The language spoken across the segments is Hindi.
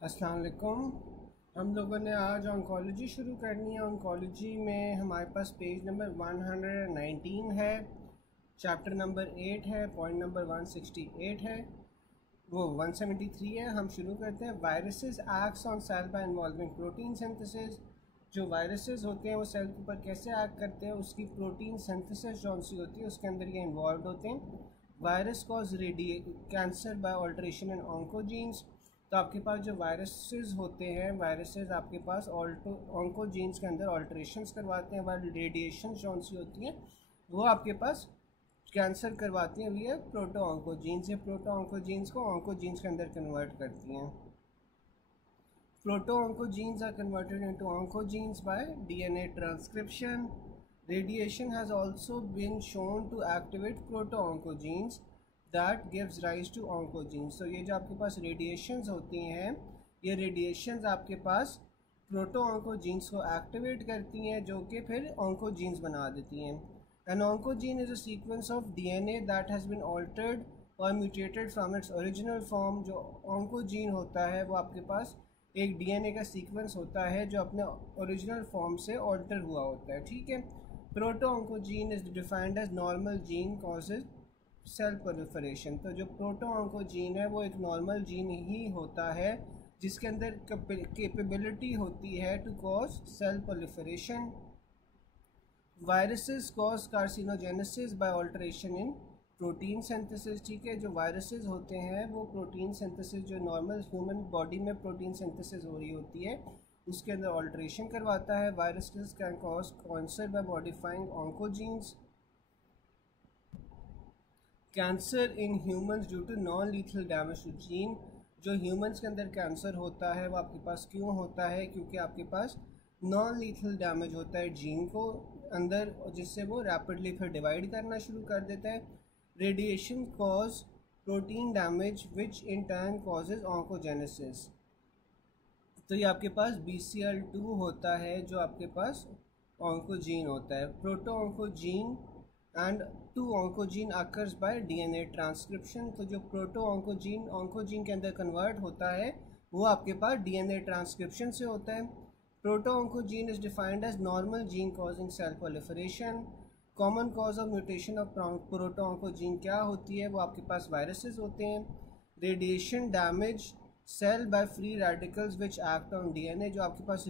अस्सलाम वालेकुम। हम लोगों ने आज ऑन्कोलॉजी शुरू करनी है। ऑन्कोलॉजी में हमारे पास पेज नंबर 119 है, चैप्टर नंबर 8 है, पॉइंट नंबर 168 है, वो 173 है। हम शुरू करते हैं। Viruses acts on sale bye involving protein synthesis. जो वायरसेस होते हैं वो सेल के ऊपर कैसे एक्ट करते हैं, उसकी प्रोटीन सिंथेसिस जो सी होती है उसके अंदर ये इन्वॉल्व होते हैं। Virus cause cancer by alteration in oncogenes. तो आपके पास जो वायरसेस होते हैं, वायरसेस आपके पास ऑन्कोजीन्स के अंदर ऑल्ट्रेशंस करवाते हैं, वाइल रेडिएशन जो सी होती हैं वो आपके पास कैंसर करवाती हैं। ये प्रोटो ऑन्कोजीन्स, ये प्रोटो ऑन्कोजीन्स को ऑन्कोजीन्स के अंदर कन्वर्ट करती हैं। Proto-oncogenes are converted into oncogenes by DNA transcription. Radiation has also been shown to activate proto-oncogenes that gives rise to oncogenes. So ये जो आपके पास रेडिएशंस होती हैं, ये रेडिएशंस आपके पास प्रोटो ऑन्कोजीन्स को एक्टिवेट करती हैं जो कि फिर ऑन्कोजीन्स बना देती हैं। An oncogene is a sequence of DNA that has been altered or mutated from its original form. जो oncogene होता है वो आपके पास एक डीएनए का सीक्वेंस होता है जो अपने ओरिजिनल फॉर्म से ऑल्टर हुआ होता है। ठीक है। Proto oncogene is defined as normal gene causes cell proliferation. तो जो प्रोटो ऑन्कोजीन है वो एक नॉर्मल जीन ही होता है जिसके अंदर कैपेबिलिटी होती है to cause cell proliferation. Viruses cause carcinogenesis by alteration in protein synthesis. ठीक है। जो वायरसेस होते हैं वो प्रोटीन सिंथेसिस, जो नॉर्मल ह्यूमन बॉडी में प्रोटीन सिंथेसिस हो रही होती है उसके अंदर ऑल्ट्रेशन करवाता है। Viruses can cause cancer by modifying oncogenes. Cancer in humans due to non lethal damage to gene. जो ह्यूमंस के अंदर कैंसर होता है वो आपके पास क्यों होता है? क्योंकि आपके पास नॉन लीथल डैमेज होता है जीन को अंदर, जिससे वो रैपिडली फिर डिवाइड करना शुरू कर देता है। Radiation cause protein damage which in turn causes oncogenesis. तो ये आपके पास BCL2 होता है जो आपके पास ऑन्कोजीन होता है। Proto oncogene and to oncogene occurs by DNA transcription. तो जो प्रोटो ऑन्कोजीन के अंदर कन्वर्ट होता है वो आपके पास DNA ट्रांसक्रिप्शन से होता है। Proto oncogene is defined as normal gene causing cell proliferation. Common cause of mutation of proto oncogene क्या होती है? वो आपके पास वायरसेस होते हैं। Radiation damage cell by free radicals which act on DNA। जो आपके पास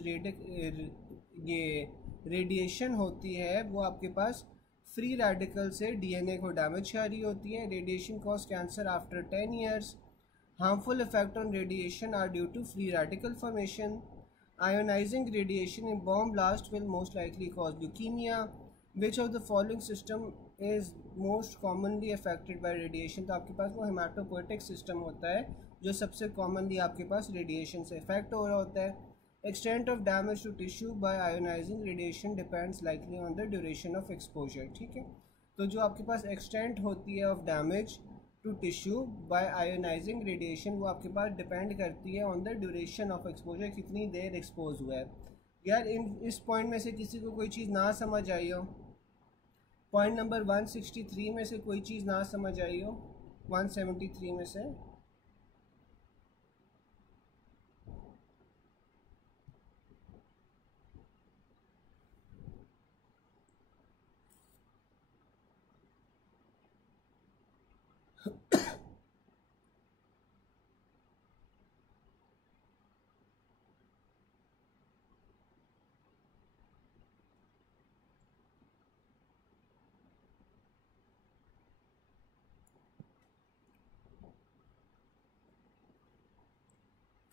ये रेडिएशन होती है वो आपके पास फ्री रेडिकल से DNA को डैमेज कर रही होती है। Radiation cause cancer after 10 years। Harmful effect on radiation are due to free radical formation. Ionizing radiation in bomb blast will most likely cause leukemia. Which of the following system is most commonly affected by radiation? तो आपके पास वो हेमाटोपोएटिक सिस्टम होता है जो सबसे कॉमनली आपके पास रेडिएशन से इफेक्ट हो रहा होता है। Extent of damage to tissue by ionising radiation depends likely on the duration of exposure. ठीक है। तो जो आपके पास एक्सटेंट होती है of damage to tissue by ionising radiation वो आपके पास डिपेंड करती है on the duration of exposure, कितनी देर एक्सपोज हुआ है। यार इस पॉइंट में से किसी को कोई चीज़ ना समझ आई हो, पॉइंट नंबर 163 में से कोई चीज़ ना समझ आई हो, 173 में से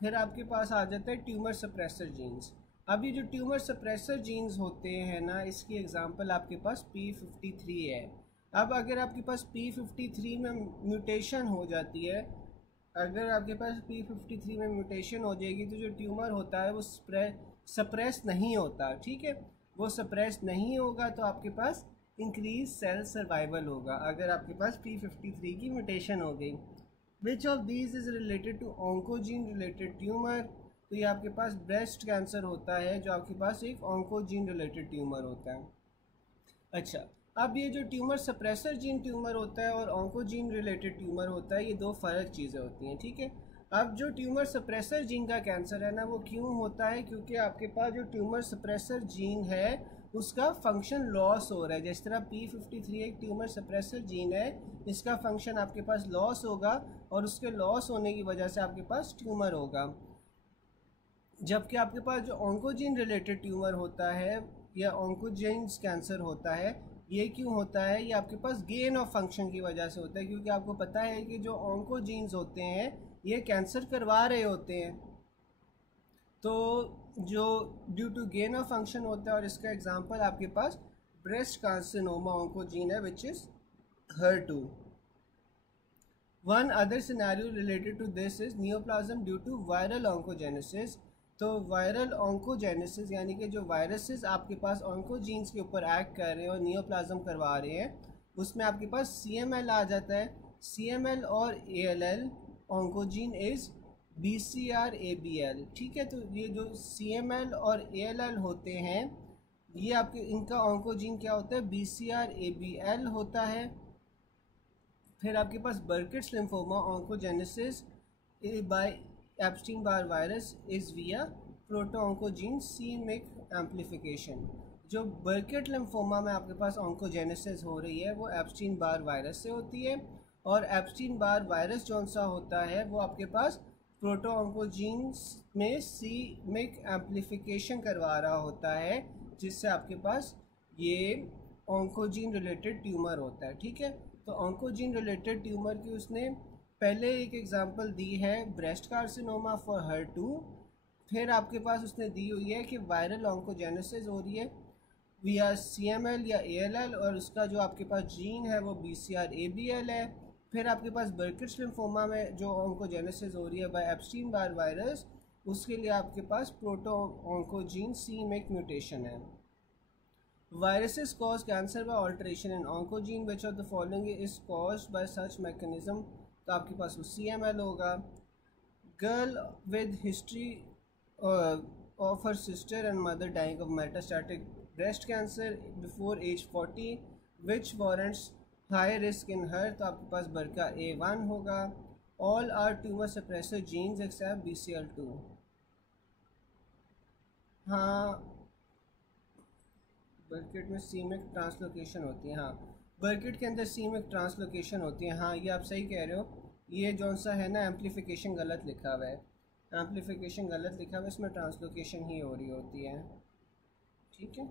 फिर आपके पास आ जाता है ट्यूमर सप्रेसर जीन्स। अब ये जो ट्यूमर सप्रेसर जीन्स होते हैं ना, इसकी एग्जांपल आपके पास P53 है। अब अगर आपके पास P53 में म्यूटेशन हो जाती है, अगर आपके पास P53 में म्यूटेशन हो जाएगी तो जो ट्यूमर होता है वो सप्रेस नहीं होता। ठीक है। वो सप्रेस नहीं होगा तो आपके पास इंक्रीज सेल सर्वाइवल होगा अगर आपके पास P53 की म्यूटेशन हो गई। Which of these is related to oncogene related tumour? तो ये आपके पास ब्रेस्ट कैंसर होता है जो आपके पास एक ऑन्कोजीन रिलेटेड ट्यूमर होता है। अच्छा, अब ये जो ट्यूमर सप्रेसर जीन ट्यूमर होता है और ऑन्कोजीन रिलेटेड ट्यूमर होता है, ये दो फ़र्क चीज़ें होती हैं। ठीक है। अब जो ट्यूमर सप्रेसर जीन का कैंसर है ना, वो क्यों होता है? क्योंकि आपके पास जो ट्यूमर सप्रेसर जीन है उसका फंक्शन लॉस हो रहा है। जिस तरह P53 एक ट्यूमर सप्रेसर जीन है, इसका फंक्शन आपके पास लॉस होगा और उसके लॉस होने की वजह से आपके पास ट्यूमर होगा। जबकि आपके पास जो ऑन्कोजीन रिलेटेड ट्यूमर होता है या ऑन्कोजीन्स कैंसर होता है, ये क्यों होता है? ये आपके पास गेन ऑफ फंक्शन की वजह से होता है, क्योंकि आपको पता है कि जो ऑन्कोजीन्स होते हैं ये कैंसर करवा रहे होते हैं। तो जो due to gain of function होता है, और इसका एग्जांपल आपके पास ब्रेस्ट कार्सिनोमा ऑन्कोजीन है which is HER2। One other scenario related to this is neoplasm due to viral oncogenesis. तो वायरल ऑन्कोजेनेसिस यानी कि जो वायरसेस आपके पास ऑन्कोजीन्स के ऊपर एक्ट कर रहे हैं और नियोप्लाज्म करवा रहे हैं, उसमें आपके पास CML आ जाता है। CML और ALL ऑन्कोजीन इज़ BCR-ABL, ठीक है। तो ये जो CML और ALL होते हैं, ये आपके इनका ऑन्कोजीन क्या होता है? BCR-ABL होता है। फिर आपके पास Burkitt's lymphoma oncogenesis by Epstein Barr virus is via proto oncogene c-MYC amplification. जो बर्किट लिम्फोमा में आपके पास ऑन्कोजेनेसिस हो रही है वो एप्स्टीन बार वायरस से होती है, और एप्स्टीन बार वायरस जौन सा होता है वो आपके पास प्रोटो ऑन्कोजीन्स में c-MYC एम्प्लीफिकेशन करवा रहा होता है, जिससे आपके पास ये ऑन्कोजीन रिलेटेड ट्यूमर होता है, ठीक है। तो ऑन्कोजीन रिलेटेड ट्यूमर की उसने पहले एक एग्जांपल दी है ब्रेस्ट कार्सिनोमा फॉर HER2। फिर आपके पास उसने दी हुई है कि वायरल ऑन्कोजेनेसिस हो रही है विया CML या ALL, और उसका जो आपके पास जीन है वो BCR-ABL है। फिर आपके पास बर्किट्स लिम्फोमा में जो ऑन्कोजेनेसिस हो रही है बाय एप्स्टीन बार वायरस, उसके लिए आपके पास प्रोटो ऑन्कोजीन c-MYC म्यूटेशन है। Viruses cause cancer by alteration in oncogene. Which of the following is caused by such mechanism? तो आपके पास वो CML होगा। Girl with history of her sister and mother dying of metastatic breast cancer before age 40, which warrants high risk in her? तो आपके पास BRCA A1 होगा। All are tumor suppressor genes except BCL2। हाँ, बर्किट में c-MYC ट्रांसलोकेशन होती है। हाँ, बर्किट के अंदर c-MYC ट्रांसलोकेशन होती है। हाँ, ये आप सही कह रहे हो। ये जौन सा है ना, एम्प्लीफिकेशन गलत लिखा हुआ है, एम्प्लीफिकेशन गलत लिखा हुआ है, इसमें ट्रांसलोकेशन ही हो रही होती है, ठीक है।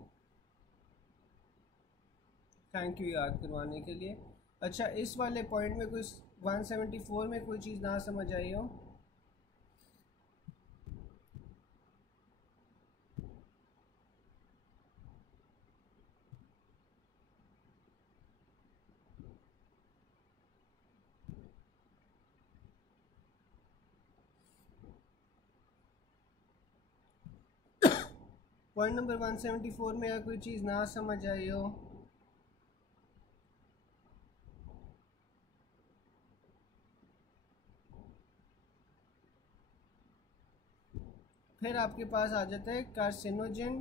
थैंक यू याद करवाने के लिए। अच्छा, इस वाले पॉइंट में कोई 174 में कोई चीज़ ना समझ आई हो? पॉइंट नंबर 174 में अगर कोई चीज़ ना समझ आई हो फिर आपके पास आ जाता है carcinogen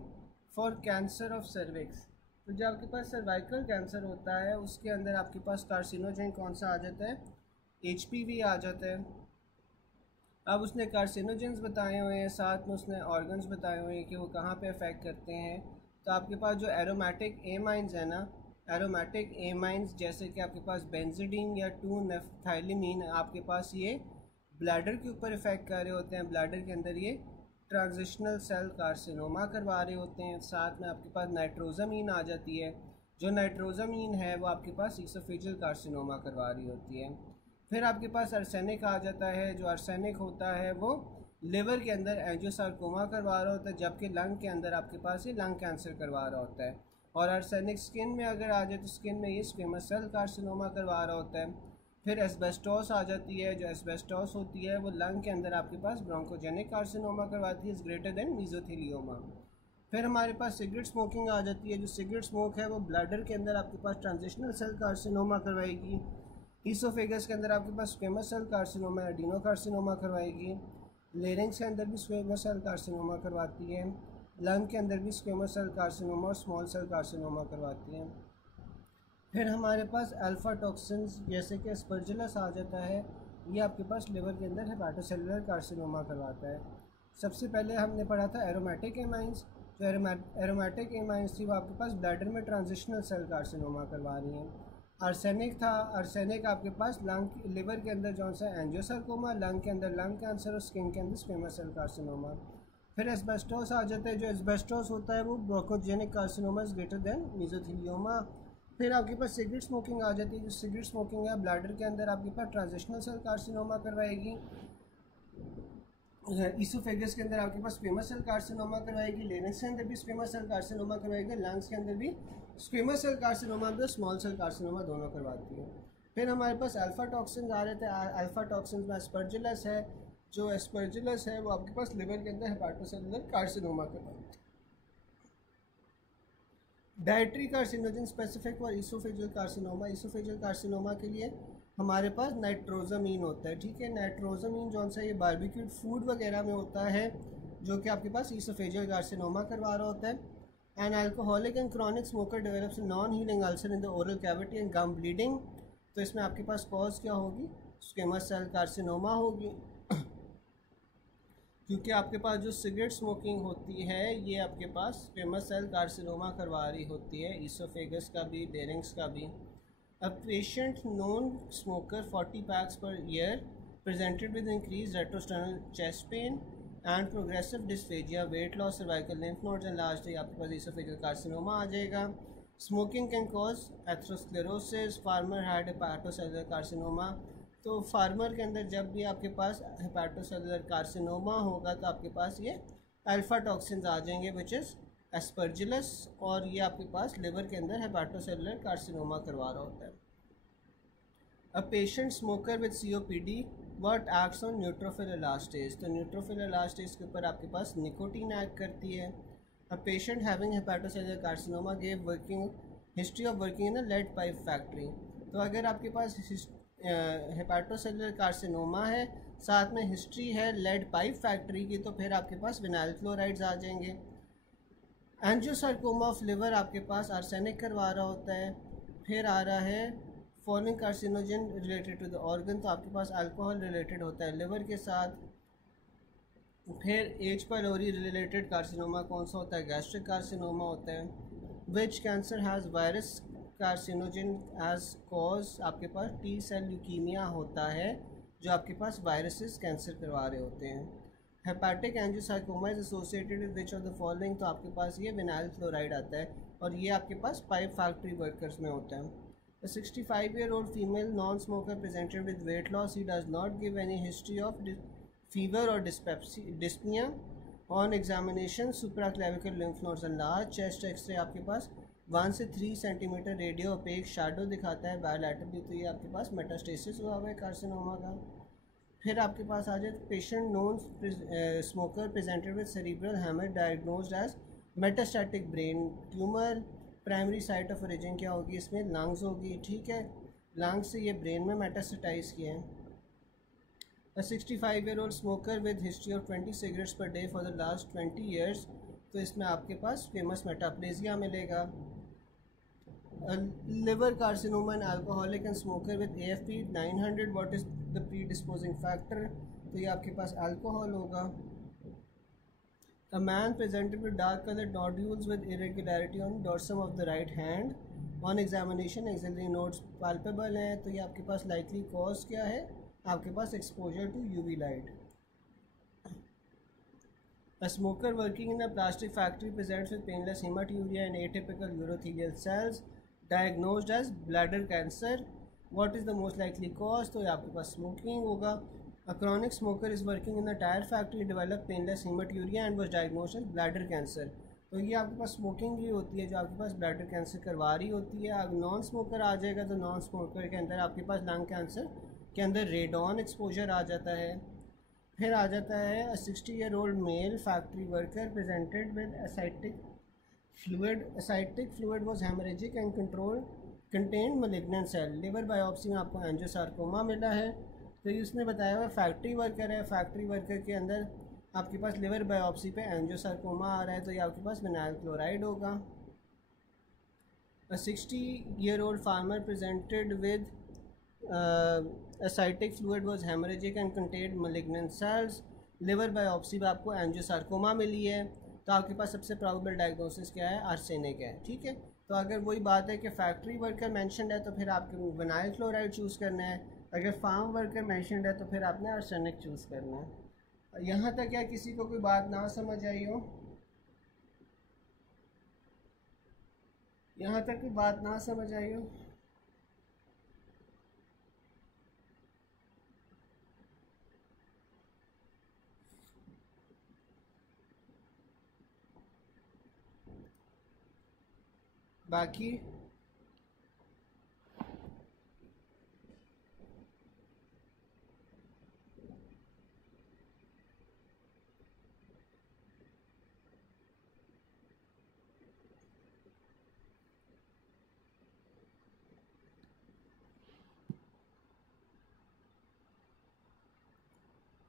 for cancer of cervix. तो जब आपके पास सर्वाइकल कैंसर होता है उसके अंदर आपके पास कार्सिनोजन कौन सा आ जाता है? HPV आ जाता है। अब उसने कार्सिनोजेंस बताए हुए हैं, साथ में उसने ऑर्गन्स बताए हुए हैं कि वो कहाँ पे अफेक्ट करते हैं। तो आपके पास जो एरोमेटिक एमाइंस है ना, एरोमेटिक एमाइंस जैसे कि आपके पास बेंजीडीन या 2-नेफ्थाइलिमीन, आपके पास ये ब्लैडर के ऊपर इफेक्ट कर रहे होते हैं। ब्लैडर के अंदर ये ट्रांजिशनल सेल कार्सिनोमा करवा रहे होते हैं। साथ में आपके पास नाइट्रोजामीन आ जाती है। जो नाइट्रोजामीन है वो आपके पास इसोफेजियल कार्सिनोमा करवा रही होती है। फिर आपके पास आर्सेनिक आ जाता है। जो आर्सेनिक होता है वो लिवर के अंदर एंजियोसार्कोमा करवा रहा होता है, जबकि लंग के अंदर आपके पास ये लंग कैंसर करवा रहा होता है। और आर्सेनिक स्किन में अगर आ जाए तो स्किन में ये स्क्वेमस सेल कार्सिनोमा करवा रहा होता है। फिर एस्बेस्टोस आ जाती है। जो एस्बेस्टोस होती है वो लंग के अंदर आपके पास ब्रोंकोजेनिक कार्सिनोमा करवाती है, इज़ ग्रेटर देन मीजोथेलियोमा। फिर हमारे पास सिगरेट स्मोकिंग आ जाती है। जो सिगरेट स्मोक है वो ब्लैडर के अंदर आपके पास ट्रांजिशनल सेल कार्सिनोमा करवाएगी। ईसोफेगस के अंदर आपके पास squamous cell carcinoma adenocarcinoma करवाएगी। लेरिंग्स के अंदर भी स्क्वेमस सेल कार्सिनोमा करवाती है। लंग के अंदर भी स्क्वेमस सेल कार्सिनोमा और स्मॉल सेल कार्सिनोमा करवाती है। फिर हमारे पास अल्फ़ा टॉक्सिन्स जैसे कि एस्परजिलस आ जाता है। ये आपके पास लिवर के अंदर हेपाटोसेलुलर कार्सिनोमा करवाता है। सबसे पहले हमने पढ़ा था एरोमेटिक एमाइंस। जो एरोमेटिक एमाइंस थी वो आपके पास ब्लैडर में ट्रांजिशनल सेल कार्सिनोमा करवा रही हैं। आर्सेनिक था, आर्सेनिक आपके पास लंग लिवर के अंदर जो सा एंजियोसार्कोमा, लंग के अंदर लंग कैंसर और स्किन के अंदर स्क्वेमस सेल कार्सिनोमा। फिर एस्बेस्टोस आ जाता है। जो एस्बेस्टोस होता है वो bronchogenic carcinoma is greater than mesothelioma. फिर आपके पास सिगरेट स्मोकिंग आ जाती है। जो सिगरेट स्मोकिंग है ब्लैडर के अंदर आपके पास ट्रांजिशनल सेल कार्सिनोमा करवाएगी। ईसोफेगस के अंदर आपके पास स्क्वेमस सेल कार्सिनोमा करवाएगी। लेनेक्स के अंदर भी स्क्वेमस सेल कार्सिनोमा करवाएगी। लंग्स के अंदर भी स्क्वेमस सेल कार्सिनोमा भी स्मॉल सेल कार्सिनोमा दोनों करवाती है। फिर हमारे पास अल्फा टॉक्सिन आ रहे थे। अल्फा टॉक्सिन में एस्परजिलस है। जो एस्परजिलस है वो आपके पास लिवर के अंदर हेपाटोसेलुलर कार्सिनोमा करवाती है। डाइटरी कार्सिनोजन स्पेसिफिक और ईसोफेजियल कार्सिनोमा। ईसोफेजियल कार्सिनोमा के लिए हमारे पास नाइट्रोजामीन होता है। ठीक है, नाइट्रोजामीन जो सा ये बारबेक्यूड फूड वगैरह में होता है, जो कि आपके पास ईसोफेजियल कार्सिनोमा करवा रहा होता है। An alcoholic and chronic smoker develops non healing ulcer in the oral cavity and gum bleeding. तो इसमें आपके पास कॉज क्या होगी? स्क्वेमस सेल कार्सिनोमा होगी। क्योंकि आपके पास जो सिगरेट स्मोकिंग होती है ये आपके पास स्क्वेमस सेल कार्सिनोमा करवा रही होती है, ईसोफेगस का भी, लेरिंक्स का भी। A patient known smoker 40 packs per year presented with increased retrosternal chest pain and progressive dysphagia, weight loss, cervical lymph nodes and lastly आपके पास esophageal carcinoma आ जाएगा। Smoking can cause atherosclerosis. Farmer had hepatocellular carcinoma। तो फार्मर के अंदर जब भी आपके पास हेपाटोसेलुलर कार्सिनोमा होगा तो आपके पास ये अल्फा टॉक्सिन्स आ जाएंगे विच इज़ एस्परजिलस, और ये आपके पास लिवर के अंदर हेपाटोसेलुलर कार्सिनोमा करवा रहा होता है। A patient smoker with COPD what acts on neutrophil elastase. तो न्यूट्रोफिल इलास्टेज के ऊपर आपके पास निकोटीन एक्ट करती है। A patient having hepatocellular carcinoma gave working history of working in a lead pipe factory. तो अगर आपके पास हेपाटोसेलुलर कार्सिनोमा है, साथ में हिस्ट्री है लेड पाइप फैक्ट्री की, तो फिर आपके पास विनाइल क्लोराइड्स आ जाएंगे। एंजियोसार्कोमा ऑफ लिवर आपके पास आर्सेनिक करवा रहा होता है। फिर आ रहा है falling carcinogen related to the organ, तो आपके पास अल्कोहल रिलेटेड होता है लिवर के साथ। फिर एच पाइलोरी रिलेटेड कार्सिनोमा कौन सा होता है? गैस्ट्रिक कार्सिनोमा होता है। Which cancer has virus carcinogen as cause, आपके पास टी सेल ल्यूकीमिया होता है जो आपके पास वायरसेस कैंसर करवा रहे होते हैं। Hepatic angiosarcoma is associated with which of the following, तो आपके पास ये विनाइल क्लोराइड आता है और ये आपके पास पाइप फैक्ट्री वर्कर्स में होता है। A 65-year-old female non-smoker presented with weight loss. He does not give any history of fever or dyspnea. On examination, supraclavicular lymph nodes enlarged. Chest X-ray आपके पास 1 से 3 सेंटीमीटर रेडियो ओपेक शैडो दिखाता है बायोलैटरली, तो ये आपके पास मेटास्टेसिस हुआ हुआ है कार्सिनोमा का। फिर आपके पास आ जाए patient known smoker presented with cerebral hammer diagnosed as metastatic brain tumour. Primary site of origin क्या होगी? इसमें लंग्स होगी। ठीक है, लंग्स से ये ब्रेन में मेटास्टेटाइज किया है। A 65-year-old smoker with history of 20 cigarettes per day for the last 20 years, तो इसमें आपके पास फेमस मेटाप्लेजिया मिलेगा। Liver carcinoma and alcoholic and smoker with AFP 900, what is the predisposing factor? तो ये आपके पास अल्कोहल होगा। A man presented with dark colored nodules with irregularity on dorsum of the right hand. On examination axillary nodes palpable हैं, तो ये आपके पास likely cause क्या है? आपके पास exposure to UV light. A smoker working in a plastic factory presents with painless hematuria and atypical urothelial cells, diagnosed as bladder cancer. What is the most likely cause? तो ये आपके पास smoking होगा। A chronic smoker is working in a tire factory, developed painless hematuria and was diagnosed as bladder cancer. तो ये आपके पास स्मोकिंग भी होती है जो आपके पास ब्लैडर कैंसर करवा रही होती है। अब नॉन स्मोकर आ जाएगा तो नॉन स्मोकर के अंदर आपके पास लंग कैंसर के अंदर रेडॉन एक्सपोजर आ जाता है। फिर आ जाता है a 60-year-old male factory worker presented with ascitic fluid. Ascitic fluid was haemorrhagic and contained malignant cell. Liver biopsy में आपको एंजियोसार्कोमा मिला है। तो उसने बताया हुआ फैक्ट्री वर्कर है, फैक्ट्री वर्कर के अंदर आपके पास लिवर बायोप्सी पे एंजियोसार्कोमा आ रहा है, तो ये आपके पास विनाइल क्लोराइड होगा। A 60-year-old farmer presented with ascitic fluid was haemorrhagic and contained malignant cells. Liver biopsy में आपको एंजियोसार्कोमा मिली है। तो आपके पास सबसे प्रोबेबल डायग्नोसिस क्या है? आर्सेनिक है। ठीक है, तो अगर वही बात है कि फैक्ट्री वर्कर मेंशन्ड है तो फिर आपको विनाइल क्लोराइड चूज़ करना है, अगर फार्म वर्कर मेंशन्ड है तो फिर आपने आर्सेनिक चूज़ करना है। यहाँ तक क्या किसी को कोई बात ना समझ आई हो? यहाँ तक कोई बात ना समझ आई हो? बाकी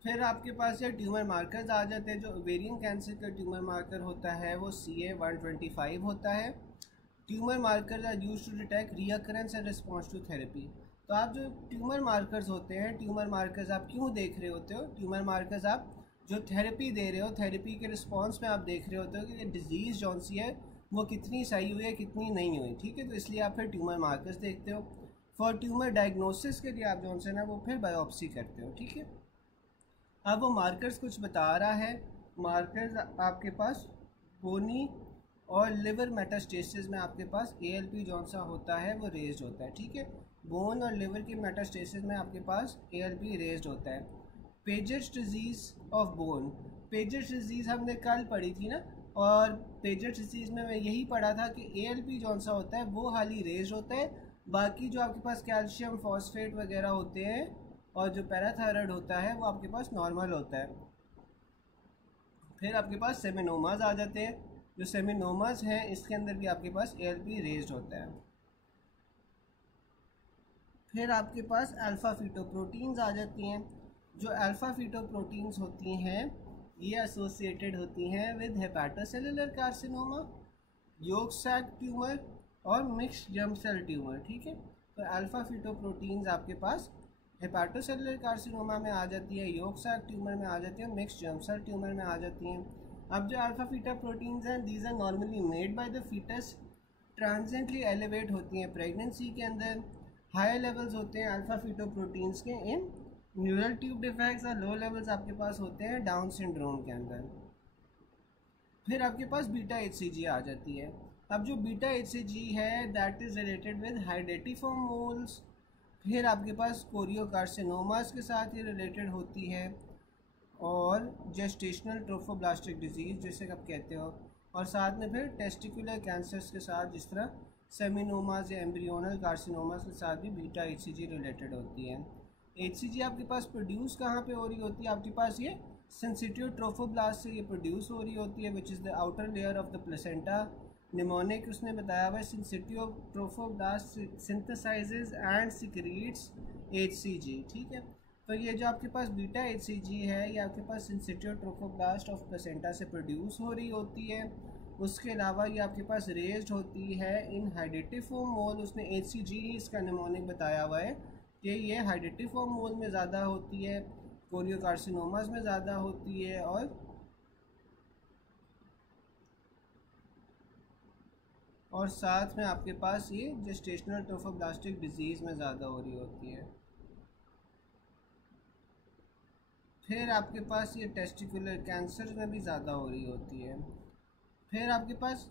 फिर आपके पास ये ट्यूमर मार्कर्स आ जाते हैं। जो ओवेरियन कैंसर का ट्यूमर मार्कर होता है वो CA-125 होता है। Tumour markers are used to detect recurrence and response to therapy. तो आप जो ट्यूमर मार्कर्स होते हैं, ट्यूमर मार्कर्स आप क्यों देख रहे होते हो? ट्यूमर मार्कर्स आप जो थेरेपी दे रहे हो, थेरेपी के रिस्पॉन्स में आप देख रहे होते हो कि डिजीज़ जौन सी है वो कितनी सही हुई है, कितनी नहीं हुई। ठीक है, तो इसलिए आप फिर ट्यूमर मार्कर्स देखते हो। फॉर ट्यूमर डायग्नोसिस के लिए आप जौन से ना वो फिर बायोप्सी करते हो। ठीक है, अब वो मार्कर्स कुछ बता रहा है। मार्कर्स आपके पास बोनी और लिवर मेटास्टेसिस में आपके पास ALP जौन सा होता है वो रेज्ड होता है। ठीक है, बोन और लिवर की मेटास्टेसिस में आपके पास ALP रेज्ड होता है। Pages disease of bone, pages disease हमने कल पढ़ी थी ना, और पेजेस डिजीज़ में मैं यही पढ़ा था कि ALP जौन सा होता है वो हाली रेज्ड होता है, बाकी जो आपके पास कैल्शियम फॉस्फेट वगैरह होते हैं और जो पैराथायराइड होता है वो आपके पास नॉर्मल होता है। फिर आपके पास सेमिनोमाज आ जाते हैं। जो सेमिनोमाज हैं इसके अंदर भी आपके पास ALP रेज्ड होता है। फिर आपके पास अल्फ़ा फीटोप्रोटीन्स आ जाती हैं। जो अल्फ़ा फीटोप्रोटीन्स होती हैं ये एसोसिएटेड होती हैं with hepatocellular carcinoma, yolk sac tumour और मिक्स्ड जर्म सेल ट्यूमर। ठीक है, तो अल्फ़ा फीटोप्रोटीन्स आपके पास हेपाटोसेलुलर कार्सिनोमा में आ जाती है, योक सैक ट्यूमर में आ जाती है, मिक्स्ड जर्म सेल ट्यूमर में आ जाती हैं। अब जो अल्फ़ा फीटा प्रोटीन्स हैं these are normally made by the fetus, transiently elevate होती हैं प्रेगनेंसी के अंदर। हाई लेवल्स होते हैं अल्फ़ा फीटोप्रोटीन्स के इन न्यूरल ट्यूब डिफेक्ट्स, और लो लेवल्स आपके पास होते हैं डाउन सिंड्रोम के अंदर। फिर आपके पास बीटा HCG आ जाती है। अब जो बीटा HCG है that is related with hydatidiform moles. फिर आपके पास कोरियोकार्सिनोमास के साथ ये रिलेटेड होती है, और जेस्टेशनल ट्रोफोब्लास्टिक डिजीज़ जिसे आप कहते हो, और साथ में फिर टेस्टिकुलर कैंसर्स के साथ जिस तरह सेमिनोमास या एम्ब्रियोनल कार्सिनोमास के साथ भी बीटा HCG रिलेटेड होती है। HCG आपके पास प्रोड्यूस कहाँ पे हो रही होती है? आपके पास ये सिंसिटिव ट्रोफोब्लास्ट से ये प्रोड्यूस हो रही होती है, which is the outer layer of the placenta. Mnemonic उसने बताया हुआ है syncytiotrophoblast synthesises and secretes HCG। ठीक है, तो ये जो आपके पास बीटा HCG है ये आपके पास सिंसिटिव ट्रोफोब्लास्ट ऑफ प्लेसेंटा से प्रोड्यूस हो रही होती है। उसके अलावा ये आपके पास रेज्ड होती है इन हाइडेटिफॉर्म मोल। उसने HCG ही इसका निमोनिक बताया हुआ है कि ये हाइडेटिफॉर्म मोल में ज़्यादा होती है, कोरियोकार्सिनोमास में ज़्यादा होती है, और साथ में आपके पास ये जेस्टेशनल ट्रोफोब्लास्टिक डिजीज़ में ज़्यादा हो रही होती है। फिर आपके पास ये टेस्टिकुलर कैंसर में भी ज़्यादा हो रही होती है। फिर आपके पास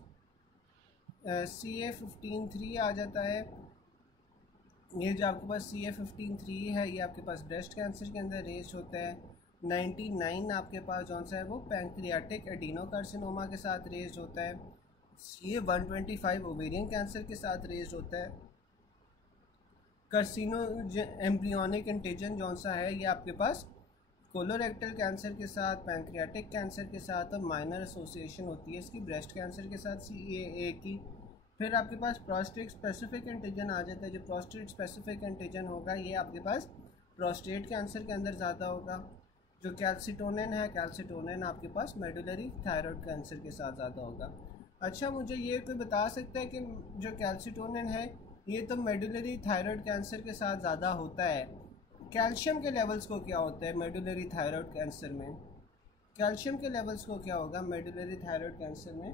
CA-15-3 आ जाता है। ये जो आपके पास CA-15-3 है ये आपके पास ब्रेस्ट कैंसर के अंदर रेज होता है। 99 आपके पास जौन सा है वो पैंक्रियाटिक एडिनोकार्सिनोमा के साथ रेज होता है। CA-125 ओवेरियन कैंसर के साथ रेज होता है। कार्सिनो एम्ब्रियोनिक एंटीजन जौन सा है ये आपके पास कोलोरेक्टल कैंसर के साथ, पैंक्रियाटिक कैंसर के साथ, और माइनर एसोसिएशन होती है इसकी ब्रेस्ट कैंसर के साथ CAA की। फिर आपके पास प्रोस्टेट स्पेसिफिक एंटीजन आ जाता है। जो प्रोस्टेट स्पेसिफिक एंटीजन होगा ये आपके पास प्रोस्टेट कैंसर के अंदर ज़्यादा होगा। जो कैल्सिटोनिन है, कैल्सिटोनिन आपके पास मेडुलरी थायराइड कैंसर के साथ ज़्यादा होगा। अच्छा, मुझे ये कोई बता सकता है कि जो कैल्सिटोनिन है ये तो मेडुलरी थायराइड कैंसर के साथ ज़्यादा होता है। कैल्शियम के लेवल्स को क्या होता है मेडुलरी थायराइड कैंसर में? कैल्शियम के लेवल्स को क्या होगा मेडुलरी थायराइड कैंसर में?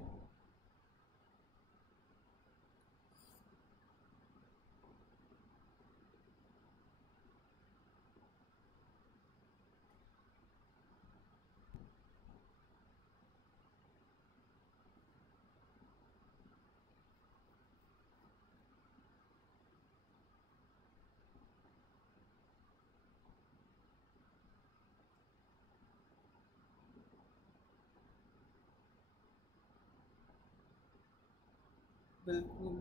बिल्कुल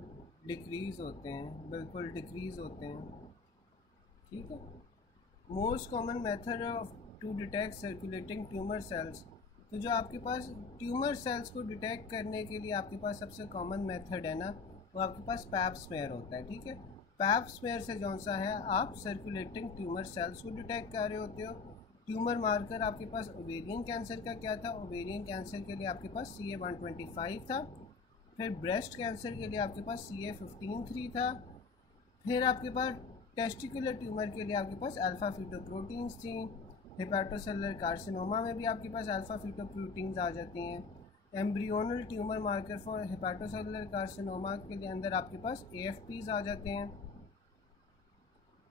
डिक्रीज़ होते हैं, बिल्कुल डिक्रीज़ होते हैं। ठीक है। Most common method of to detect circulating tumour cells, तो जो आपके पास ट्यूमर सेल्स को डिटेक्ट करने के लिए आपके पास सबसे कॉमन मेथड है ना, वो आपके पास पैप स्मेयर होता है। ठीक है। पैप स्मेयर से जौन सा है आप सर्कुलेटिंग ट्यूमर सेल्स को डिटेक्ट कर रहे होते हो। ट्यूमर मार्कर आपके पास ओवेरियन कैंसर का क्या था? ओवेरियन कैंसर के लिए आपके पास CA-125 था। फिर ब्रेस्ट कैंसर के लिए आपके पास CA-15-3 था। फिर आपके पास टेस्टिकुलर ट्यूमर के लिए आपके पास अल्फ़ा फीटोप्रोटीन्स थी। हेपाटोसेलुलर कार्सिनोमा में भी आपके पास अल्फ़ा फीटोप्रोटीन्स आ जाती हैं। Embryonal tumour marker for hepatocellular carcinoma के लिए अंदर आपके पास AFPs आ जाते हैं।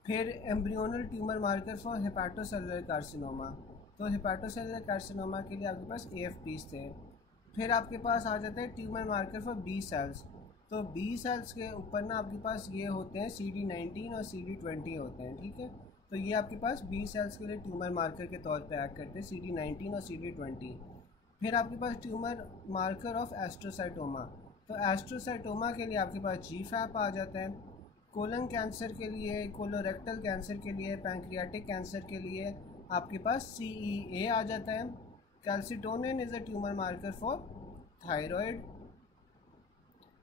फिर embryonal tumour marker for hepatocellular carcinoma, तो हेपाटोसेलुलर कार्सिनोमा के लिए आपके पास AFPs थे। फिर आपके पास आ जाता है tumour marker for B cells, तो B सेल्स के ऊपर ना आपके पास ये होते हैं CD19 और CD20 होते हैं। ठीक है। तो ये आपके पास B सेल्स के लिए ट्यूमर मार्कर के तौर पे एक्ट करते हैं, CD19 और CD20। फिर आपके पास ट्यूमर मार्कर ऑफ एस्ट्रोसाइटोमा, तो एस्ट्रोसाइटोमा के लिए आपके पास GFAP आ जाता है। कोलन कैंसर के लिए, कोलोरेक्टल कैंसर के लिए, पैंक्रियाटिक कैंसर के लिए आपके पास CEA आ जाता है। Calcitonin is a tumour marker for thyroid.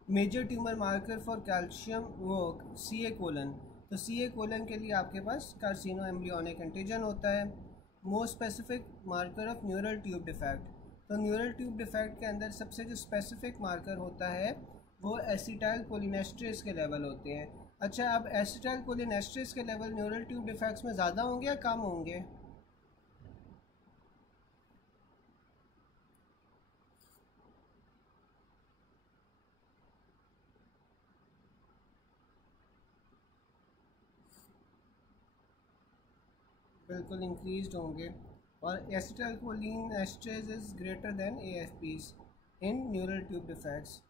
Major tumour marker for calcium वो CA कोलन, तो CA कोलन के लिए आपके पास कार्सिनो एम्ब्रियोनिक एंटीजन होता है। Most specific marker of neural tube defect, तो न्यूरल ट्यूब डिफेक्ट के अंदर सबसे जो स्पेसिफिक मार्कर होता है वो एसिटाइल कोलिनेस्ट्रेज के लेवल होते हैं। अच्छा, अब एसिटाइल कोलिनेस्ट्रेज के लेवल न्यूरल ट्यूब डिफेक्ट्स में ज़्यादा होंगे या कम होंगे? बिल्कुल इंक्रीज होंगे। और acetyl choline esterase is greater than AFPs in neural tube defects.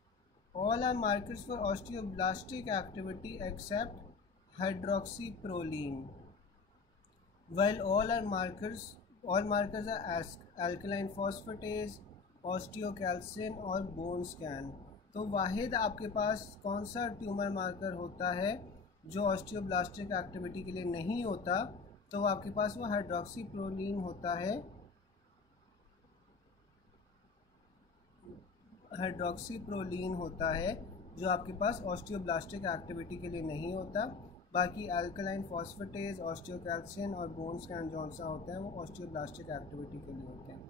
All are markers for osteoblastic activity except hydroxyproline, while all markers are alkaline phosphatase, osteocalcin और बोन स्कैन। तो वाहिद आपके पास कौन सा ट्यूमर मार्कर होता है जो ऑस्टियोब्लास्टिक एक्टिविटी के लिए नहीं होता? तो आपके पास वो हाइड्रोक्सीप्रोलीन होता है। हाइड्रोक्सीप्रोलीन होता है जो आपके पास ऑस्टियोब्लास्टिक एक्टिविटी के लिए नहीं होता। बाकी अल्कलाइन फॉस्फेटेज, ऑस्टियोकैल्सिन और बोन स्कैन जौन सा होता है वो ऑस्टियोब्लास्टिक एक्टिविटी के लिए होते हैं।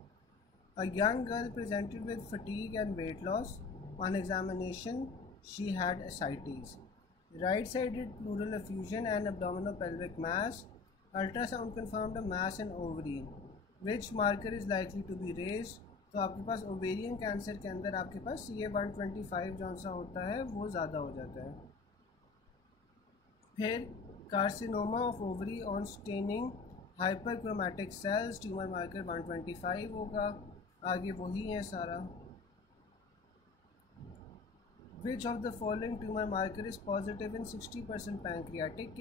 A young girl presented with fatigue and weight loss, on examination she had ascites, right sided pleural effusion and abdominopelvic mass, ultrasound confirmed a mass in ovary, which marker is likely to be raised? तो आपके पास ओवेरियन कैंसर के अंदर आपके पास CA-125 जौन सा होता है वो ज़्यादा हो जाता है। फिर carcinoma of ovary on staining hyperchromatic cells, tumour marker 125 होगा। आगे वही है सारा। Which of the following tumour marker is positive in 60% pancreatic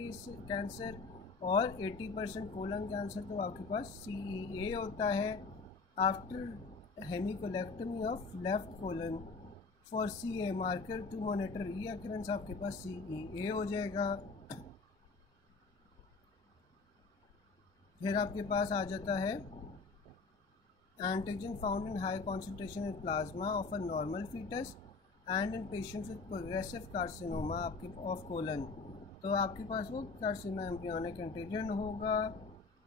cancer और 80% कोलन कैंसर? तो आपके पास CEA होता है। After hemicolectomy of left colon for CA marker to monitor recurrence आपके पास CEA हो जाएगा। फिर आपके पास आ जाता है antigen found in high concentration in plasma of a normal fetus and in patients with progressive carcinoma आपके ऑफ कोलन, तो आपके पास वो कार्सिनो एम्ब्रियोनिक एंटीजन होगा।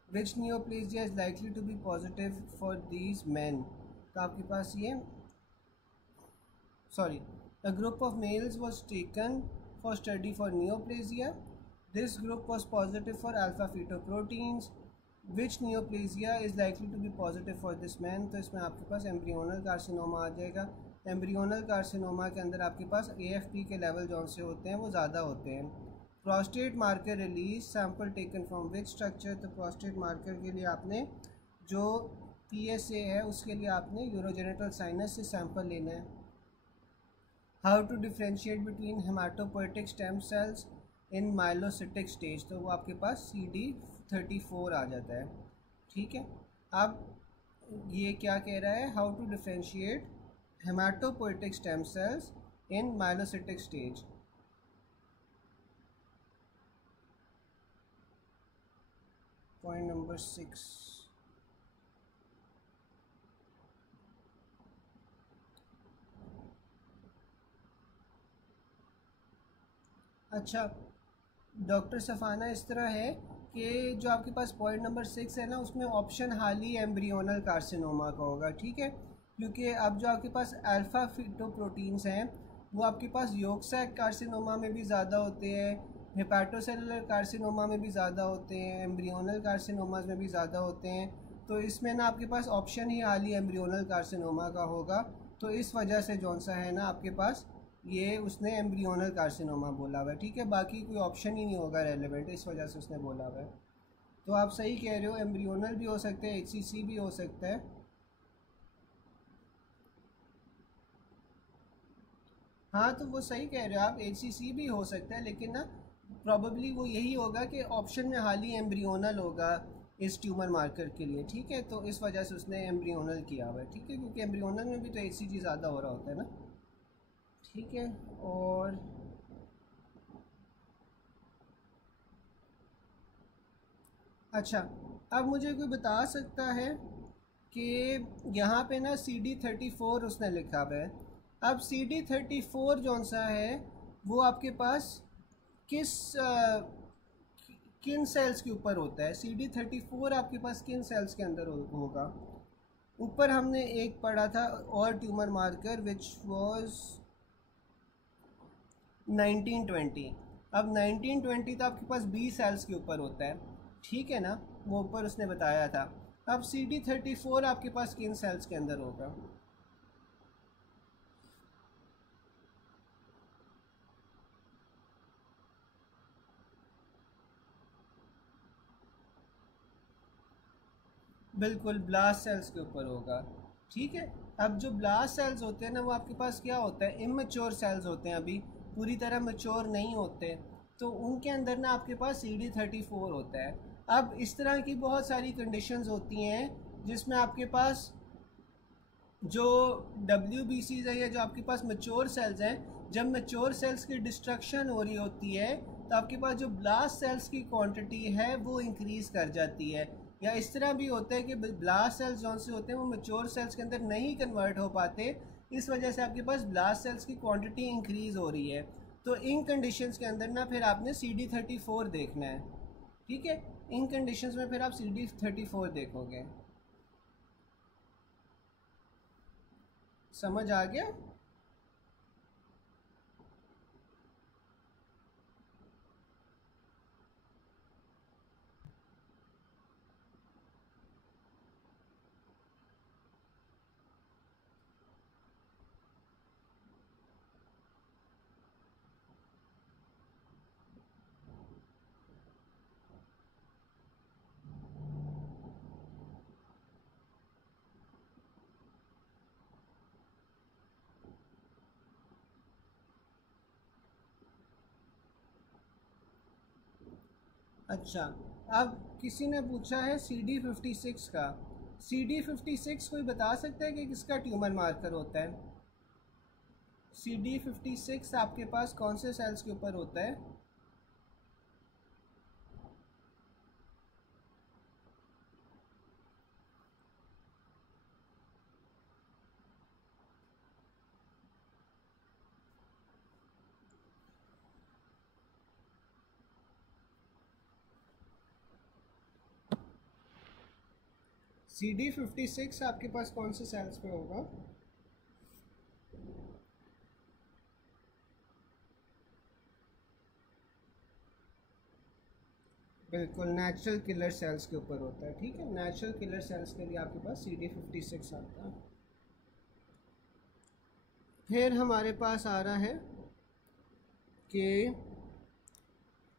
Which neoplasia is likely to be positive for these man? तो आपके पास ये a group of males was taken for study for neoplasia. This group was positive for alpha fetoproteins. Which neoplasia is likely to be positive for this man? तो इसमें आपके पास एम्ब्रियोनल कार्सिनोमा आ जाएगा। एम्ब्रियोनल कार्सिनोमा के अंदर आपके पास AFP के लेवल जौन से होते हैं वो ज़्यादा होते हैं। Prostate marker release, sample taken from which structure? तो प्रोस्टेट मार्कर के लिए आपने जो PSA है उसके लिए आपने यूरोजेनिटल साइनस से सैंपल लेना है। How to differentiate between haematopoietic stem cells in myelocytic stage? तो वो आपके पास CD34 आ जाता है। ठीक है, अब ये क्या कह रहा है? How to differentiate haematopoietic stem cells in myelocytic stage. Point number 6। अच्छा डॉक्टर सफ़ाना, इस तरह है कि जो आपके पास पॉइंट नंबर 6 है ना, उसमें ऑप्शन हाली एम्ब्रियोनल कार्सिनोमा का होगा। ठीक है, क्योंकि अब जो आपके पास अल्फ़ा फिटोप्रोटीन्स हैं वो आपके पास यॉर्क सैक कार्सिनोमा में भी ज़्यादा होते हैं, हेपाटोसेलुलर कार्सिनोमा में भी ज़्यादा होते हैं, एम्ब्रियोनल कार्सिनोमाज में भी ज़्यादा होते हैं। तो इसमें ना आपके पास ऑप्शन ही हाली एम्ब्रियोनल कार्सिनोमा का होगा। तो इस वजह से जौन सा है ना आपके पास ये उसने एम्ब्रियोनल कार्सिनोमा बोला हुआ है। ठीक है, बाकी कोई ऑप्शन ही नहीं होगा रेलेवेंट, इस वजह से उसने बोला हुआ है। तो आप सही कह रहे हो, एम्ब्रियोनल भी हो सकता है, HCC भी हो सकता है। हाँ तो वो सही कह रहे हो आप, HCC भी हो सकता है, लेकिन ना प्रॉबेबली वो यही होगा कि ऑप्शन में हाल ही एम्ब्रियोनल होगा इस ट्यूमर मार्कर के लिए। ठीक है, तो इस वजह से उसने एम्ब्रियोनल किया हुआ है। ठीक है, क्योंकि एम्ब्रियोनल में भी तो HCG ज़्यादा हो रहा होता है ना। ठीक है, और अच्छा अब मुझे कोई बता सकता है कि यहाँ पे ना CD34 उसने लिखा हुआ है। अब CD34 जौन सा है वो आपके पास किस किन सेल्स के ऊपर होता है? CD34 आपके पास किन सेल्स के अंदर होगा? ऊपर हमने एक पढ़ा था और ट्यूमर मार्कर विच वाज 1920। अब 1920 तो आपके पास B सेल्स के ऊपर होता है। ठीक है ना, वो ऊपर उसने बताया था। अब CD34 आपके पास किन सेल्स के अंदर होगा? बिल्कुल ब्लास्ट सेल्स के ऊपर होगा। ठीक है, अब जो ब्लास्ट सेल्स होते हैं ना वो आपके पास क्या होता है? इमेच्योर सेल्स होते हैं, अभी पूरी तरह मैच्योर नहीं होते, तो उनके अंदर ना आपके पास CD34 होता है। अब इस तरह की बहुत सारी कंडीशंस होती हैं जिसमें आपके पास जो WBCs है या जो आपके पास मैच्योर सेल्स हैं, जब मैच्योर सेल्स की डिस्ट्रक्शन हो रही होती है तो आपके पास जो ब्लास्ट सेल्स की क्वांटिटी है वो इंक्रीज़ कर जाती है। या इस तरह भी होता है कि ब्लास्ट सेल्स जौन से होते हैं वो मैच्योर सेल्स के अंदर नहीं कन्वर्ट हो पाते, इस वजह से आपके पास ब्लास्ट सेल्स की क्वांटिटी इंक्रीज़ हो रही है। तो इन कंडीशंस के अंदर ना फिर आपने CD34 देखना है। ठीक है, इन कंडीशंस में फिर आप CD34 देखोगे। समझ आ गया? अच्छा, अब किसी ने पूछा है CD56 का। CD56 कोई बता सकता है कि किसका ट्यूमर मार्कर होता है? CD56 आपके पास कौन से सेल्स के ऊपर होता है? CD56 आपके पास कौन से सेल्स पे होगा? बिल्कुल नेचुरल किलर सेल्स के ऊपर होता है, ठीक है। नेचुरल किलर सेल्स के लिए आपके पास CD56 आता है। फिर हमारे पास आ रहा है कि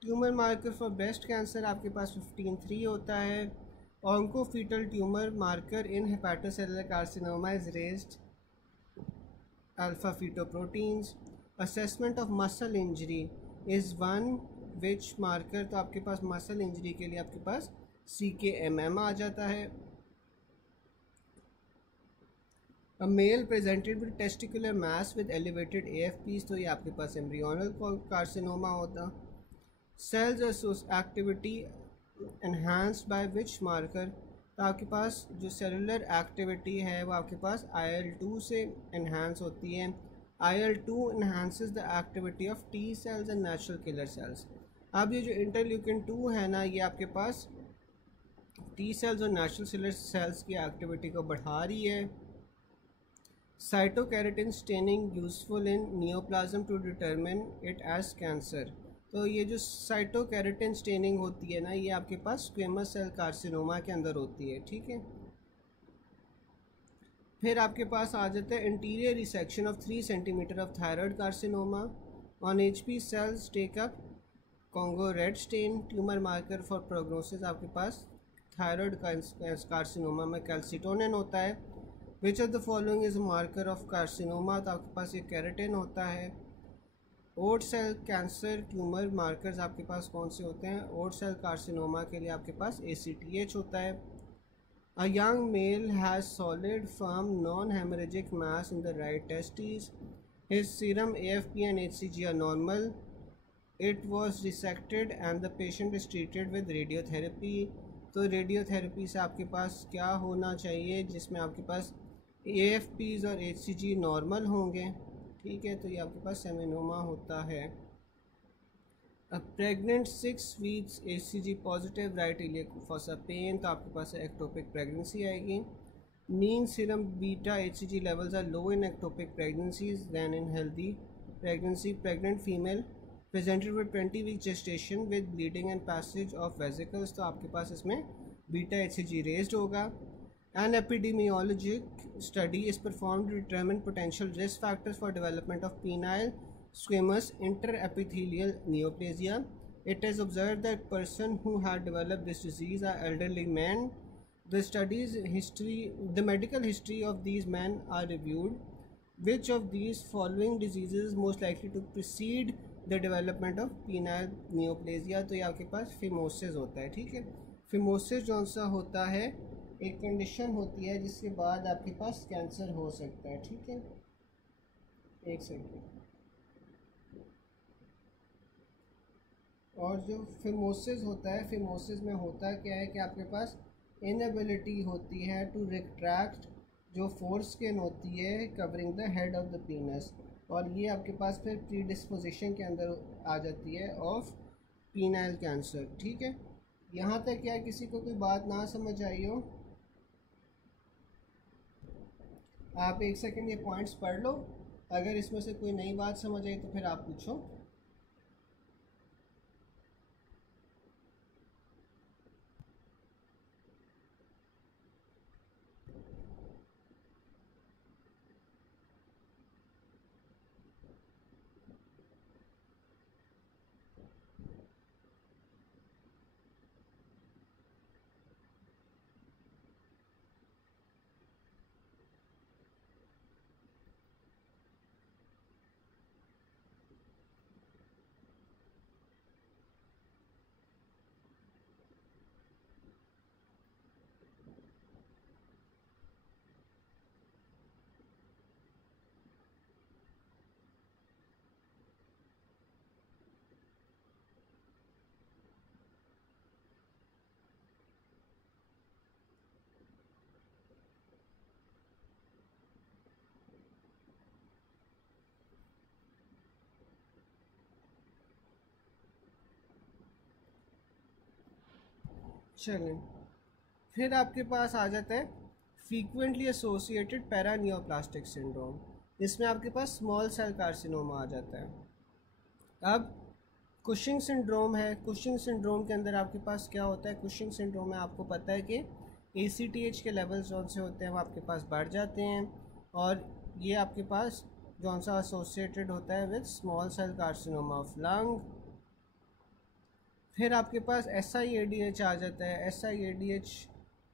tumour marker for breast cancer आपके पास 15-3 होता है। Oncofetal tumour marker in hepatocellular carcinoma is raised alpha fetoproteins. Assessment of muscle injury is one which marker, तो आपके पास मसल इंजरी के लिए आपके पास CKMM आ जाता है। A male presented with testicular mass with elevated AFPs, तो ये आपके पास एम्ब्रियोनल कार्सिनोमा होता। Cells activity enhanced by which marker, तो आपके पास जो सेलुलर एक्टिविटी है वो आपके पास IL-2 से एनहांस होती है। IL-2 enhances the activity of T cells and natural killer cells। अब ये जो इंटरल्यूकिन 2 है ना, ये आपके पास T cells और नेचुरल किलर सेल्स की एक्टिविटी को बढ़ा रही है। Cytokeratin staining useful in neoplasm to determine it as cancer, तो ये जो साइटोकैरेटिन स्टेनिंग होती है ना, ये आपके पास स्क्वेमस सेल कार्सिनोमा के अंदर होती है, ठीक है। फिर आपके पास आ जाता है interior resection of 3 centimetre of thyroid carcinoma. On HP cells take up Congo red stain tumour marker for prognosis, आपके पास थायराइड कार्सिनोमा में कैल्सिटोनिन होता है। Which of the following is marker of carcinoma, तो आपके पास ये कैरेटिन होता है। Oat cell cancer tumour markers आपके पास कौन से होते हैं? ओट सेल कार्सिनोमा के लिए आपके पास ACTH होता है। A young male has solid, firm, non-hemorrhagic mass in the right testes. His serum AFP and HCG are normal. It was resected and the patient is treated with radiotherapy. तो रेडियोथेरेपी से आपके पास क्या होना चाहिए, जिसमें आपके पास AFPs और HCG नॉर्मल होंगे, ठीक है। तो ये आपके पास सेमिनोमा होता है। Pregnant 6 weeks HCG positive right iliac fossa pain, तो आपके पास एक्टोपिक प्रेगनेंसी आएगी। Mean serum beta HCG levels are low in ectopic pregnancies than in healthy pregnancy. Pregnant female presented with 20 week gestation with bleeding and passage of vesicles, तो आपके पास इसमें बीटा HCG रेज्ड होगा। An epidemiologic study is performed to determine potential risk factors for development of penile squamous interepithelial neoplasia. It is observed that person who had developed this disease are elderly men. The medical history of these men are reviewed. Which of these following diseases is most likely to precede the development of penile neoplasia? तो ये आपके पास phimosis होता है, ठीक है। phimosis जो सा होता है एक कंडीशन होती है जिसके बाद आपके पास कैंसर हो सकता है, ठीक है। एक सेकेंड। और जो फिमोसिस होता है, फिमोसिस में होता क्या है कि आपके पास इनएबिलिटी होती है टू रिट्रैक्ट जो फोर्स स्किन होती है covering the head of the पीनस, और ये आपके पास फिर प्रीडिस्पोजिशन के अंदर आ जाती है ऑफ पीनाइल कैंसर, ठीक है। यहाँ तक क्या किसी को कोई बात ना समझ आई हो, आप एक सेकंड ये पॉइंट्स पढ़ लो, अगर इसमें से कोई नई बात समझ आई तो फिर आप पूछो। चलें, फिर आपके पास आ जाता है फ्रीक्वेंटली एसोसिएटेड पैरानियोप्लास्टिक सिंड्रोम, इसमें आपके पास स्मॉल सेल कार्सिनोमा आ जाता है। अब कुशिंग सिंड्रोम है। कुशिंग सिंड्रोम के अंदर आपके पास क्या होता है, कुशिंग सिंड्रोम में आपको पता है कि ACTH के लेवल्स जौन से होते हैं वो आपके पास बढ़ जाते हैं, और ये आपके पास जौन सा एसोसिएटेड होता है with small cell carcinoma of lung. फिर आपके पास SIADH आ जाता है। SIADH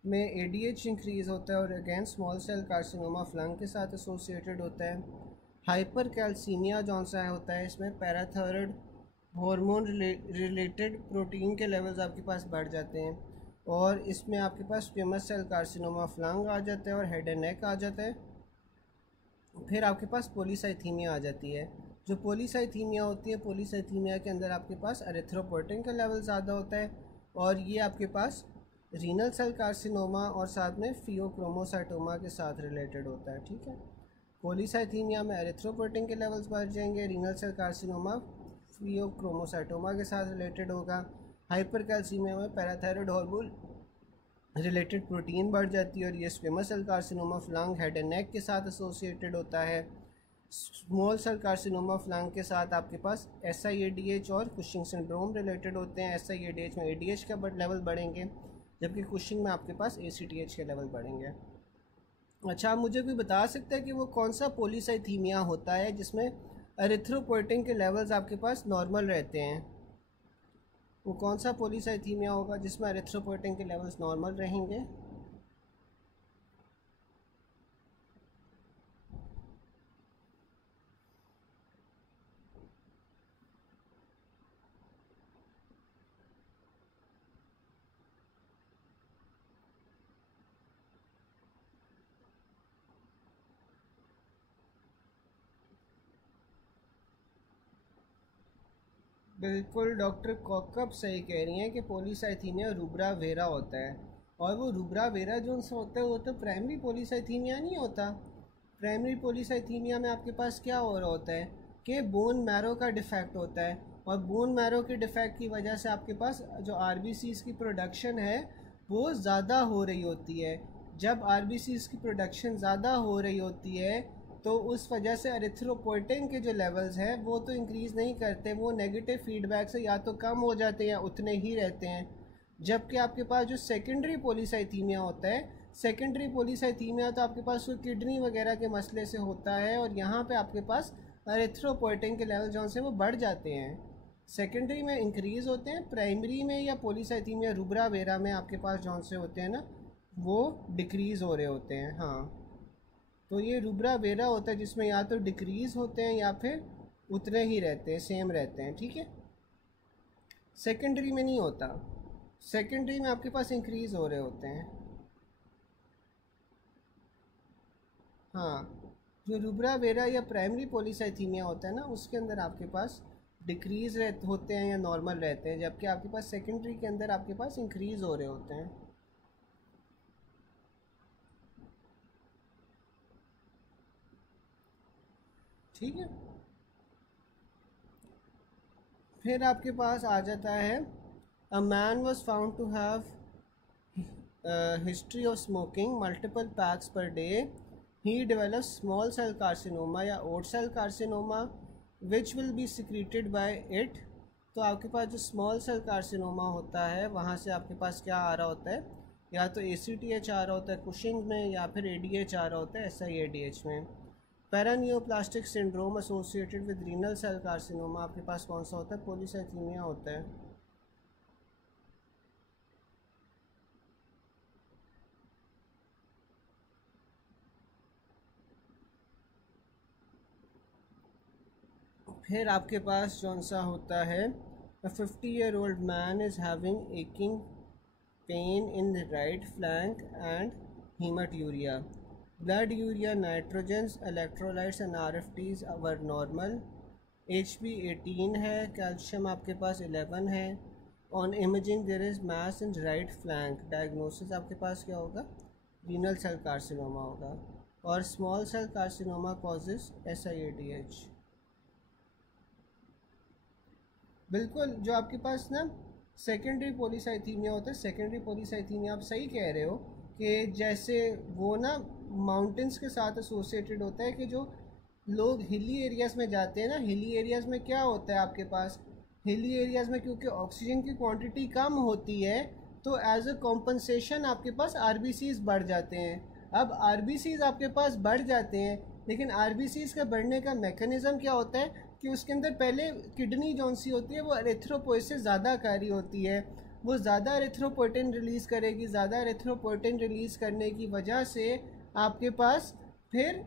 में ADH इंक्रीज़ होता है और again small cell carcinoma of lung के साथ एसोसिएटेड होता है। हाइपर कैल्सीमिया जौन सा होता है, इसमें पैराथायरॉयड हार्मोन रिलेटेड प्रोटीन के लेवल्स आपके पास बढ़ जाते हैं, और इसमें आपके पास squamous cell carcinoma of lung आ जाता है और हेड एंड नेक आ जाता है। फिर आपके पास पॉलीसाइथीमिया आ जाती है। जो पॉलीसाइथीमिया होती है, पॉलीसाइथीमिया के अंदर आपके पास एरिथ्रोपोइटिन का लेवल ज़्यादा होता है, और ये आपके पास रीनल सेल कार्सिनोमा और साथ में फियोक्रोमोसाइटोमा के साथ रिलेटेड होता है। ठीक है, पॉलीसाइथीमिया में एरिथ्रोपोइटिन के लेवल्स बढ़ जाएंगे, रीनल सेल कार्सिनोमा फियोक्रोमोसाइटोमा के साथ रिलेटेड होगा। हाइपर कैल्सीमिया में पैराथायरॉयड हार्मोन रिलेटेड प्रोटीन बढ़ जाती है, और ये squamous cell carcinoma of lung head and neck के साथ एसोसिएटेड होता है। Small cell carcinoma of lung के साथ आपके पास SIADH और कुशिंग सिंड्रोम रिलेटेड होते हैं। SIADH में ADH का लेवल बढ़ेंगे, जबकि कुशिंग में आपके पास ACTH के लेवल बढ़ेंगे। अच्छा, आप मुझे कोई बता सकता है कि वो कौन सा पॉलीसाइथीमिया होता है जिसमें एरिथ्रोपोइटिन के लेवल्स आपके पास नॉर्मल रहते हैं? वो कौन सा पॉलीसाइथीमिया होगा जिसमें एरिथ्रोपोइटिन के लेवल्स नॉर्मल रहेंगे? बिल्कुल, डॉक्टर कॉकअप सही कह रही हैं कि पॉलीसाइथीमिया रूब्रा वेरा होता है, और वो रूब्रा वेरा जो सा होता है वो तो प्राइमरी पॉलीसाइथीमिया नहीं होता। प्राइमरी पॉलीसाइथीमिया में आपके पास क्या हो रहा होता है कि बोन मैरो का डिफेक्ट होता है, और बोन मैरो के डिफेक्ट की वजह से आपके पास जो RBCs की प्रोडक्शन है वो ज़्यादा हो रही होती है। जब RBCs की प्रोडक्शन ज़्यादा हो रही होती है तो उस वजह से एरिथ्रोपोइटिन के जो लेवल्स हैं वो तो इंक्रीज़ नहीं करते, वो नेगेटिव फीडबैक से या तो कम हो जाते हैं या उतने ही रहते हैं। जबकि आपके पास जो सेकेंडरी पॉलीसाइथीमिया होता है, सेकेंडरी पॉलीसाइथीमिया तो आपके पास किडनी वगैरह के मसले से होता है, और यहाँ पे आपके पास एरिथ्रोपोइटिन के लेवल जो से वो बढ़ जाते हैं। सेकेंडरी में इंक्रीज़ होते हैं, प्राइमरी में या पॉलीसाइथीमिया रूब्रा वेरा में आपके पास जौन से होते हैं ना वो डिक्रीज़ हो रहे होते हैं। हाँ, तो ये रूब्रा वेरा होता है जिसमें या तो डिक्रीज़ होते हैं या फिर उतने ही रहते हैं, सेम रहते हैं। ठीक है, सेकेंडरी में नहीं होता, सेकेंडरी में आपके पास इंक्रीज़ हो रहे होते हैं। हाँ, जो रूब्रा वेरा या प्राइमरी पॉलीसाइथीमिया होता है ना उसके अंदर आपके पास डिक्रीज़ होते हैं या नॉर्मल रहते हैं, जबकि आपके पास सेकेंडरी के अंदर आपके पास इंक्रीज़ हो रहे होते हैं। ठीक है, फिर आपके पास आ जाता है a man was found to have history of smoking multiple packs per day, he develop small cell carcinoma या oat cell carcinoma which will be secreted by it. तो आपके पास जो स्मॉल सेल कार्सिनोमा होता है वहाँ से आपके पास क्या आ रहा होता है, या तो ACTH आ रहा होता है कुशिंग में, या फिर ADH आ रहा होता है SIADH में। Paraneoplastic syndrome associated with renal cell carcinoma आपके पास कौन सा होता है, पॉलीसाइथीमिया होता है। फिर आपके पास कौन सा होता है, a 50-year-old man is having aching pain in the right flank and hematuria. Blood urea nitrogens, electrolytes and RFTs were normal. HB 18 है, कैल्शियम आपके पास 11 है। On imaging there is mass in right flank, diagnosis आपके पास क्या होगा, रीनल सेल कार्सिनोमा होगा, और small cell carcinoma causes SIADH। बिल्कुल, जो आपके पास ना सेकेंडरी पॉलीसाइथीमिया होता है, सेकेंडरी पॉलीसाइथीमिया आप सही कह रहे हो कि जैसे वो ना माउंटेंस के साथ एसोसिएटेड होता है, कि जो लोग हिली एरियाज़ में जाते हैं ना, हिली एरियाज़ में क्या होता है आपके पास हिली एरियाज़ में क्योंकि ऑक्सीजन की क्वांटिटी कम होती है, तो एज अ कॉम्पनसेशन आपके पास आरबीसीज बढ़ जाते हैं। अब आरबीसीज आपके पास बढ़ जाते हैं, लेकिन आरबीसीज का बढ़ने का मैकेनिज़्म क्या होता है कि उसके अंदर पहले किडनी जौन सी होती है वो एरिथ्रोपोइसिस ज़्यादा कारी होती है, वो ज़्यादा एरिथ्रोपोइटिन रिलीज़ करेगी। ज़्यादा एरिथ्रोपोइटिन रिलीज़ करने की वजह से आपके पास फिर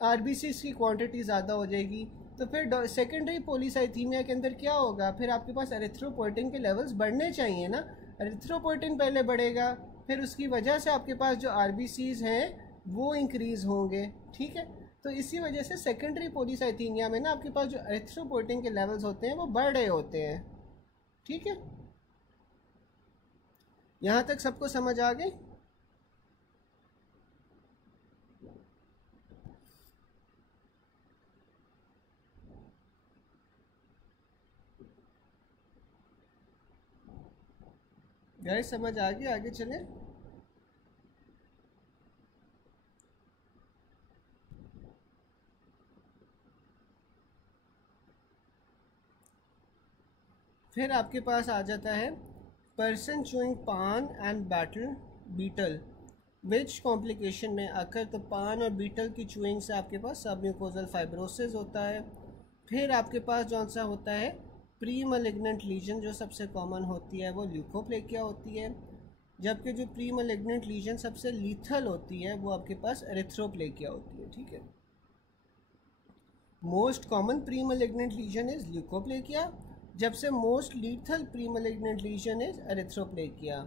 आरबीसीज की क्वांटिटी ज़्यादा हो जाएगी। तो फिर सेकेंडरी पॉलीसाइथीमिया के अंदर क्या होगा, फिर आपके पास एरिथ्रोपोइटिन के लेवल्स बढ़ने चाहिए ना। एरिथ्रोपोइटिन पहले बढ़ेगा, फिर उसकी वजह से आपके पास जो आरबीसीज हैं वो इंक्रीज़ होंगे। ठीक है, तो इसी वजह से सेकेंडरी पॉलीसाइथीमिया में ना आपके पास जो एरिथ्रोपोइटिन के लेवल्स होते हैं वो बढ़ रहे होते हैं। ठीक है, यहाँ तक सबको समझ आ गई? गाइस समझ आ गई? आगे चलें। फिर आपके पास आ जाता है person chewing paan and battle betel which complication में आकर, तो पान और बीटल की चूइंग से आपके पास सबम्यूकोजल फाइब्रोसिस होता है। फिर आपके पास जौन सा होता है प्री मलिग्नेंट लीजन, जो सबसे कॉमन होती है वो ल्यूकोप्लेकिया होती है, जबकि जो प्री मलिग्नेंट लीजन सबसे लीथल होती है वो आपके पास एरिथ्रोप्लेकिया होती है। ठीक है, most common pre malignant lesion is leukoplakia, जब से most lethal pre malignant lesion is erythroplakia.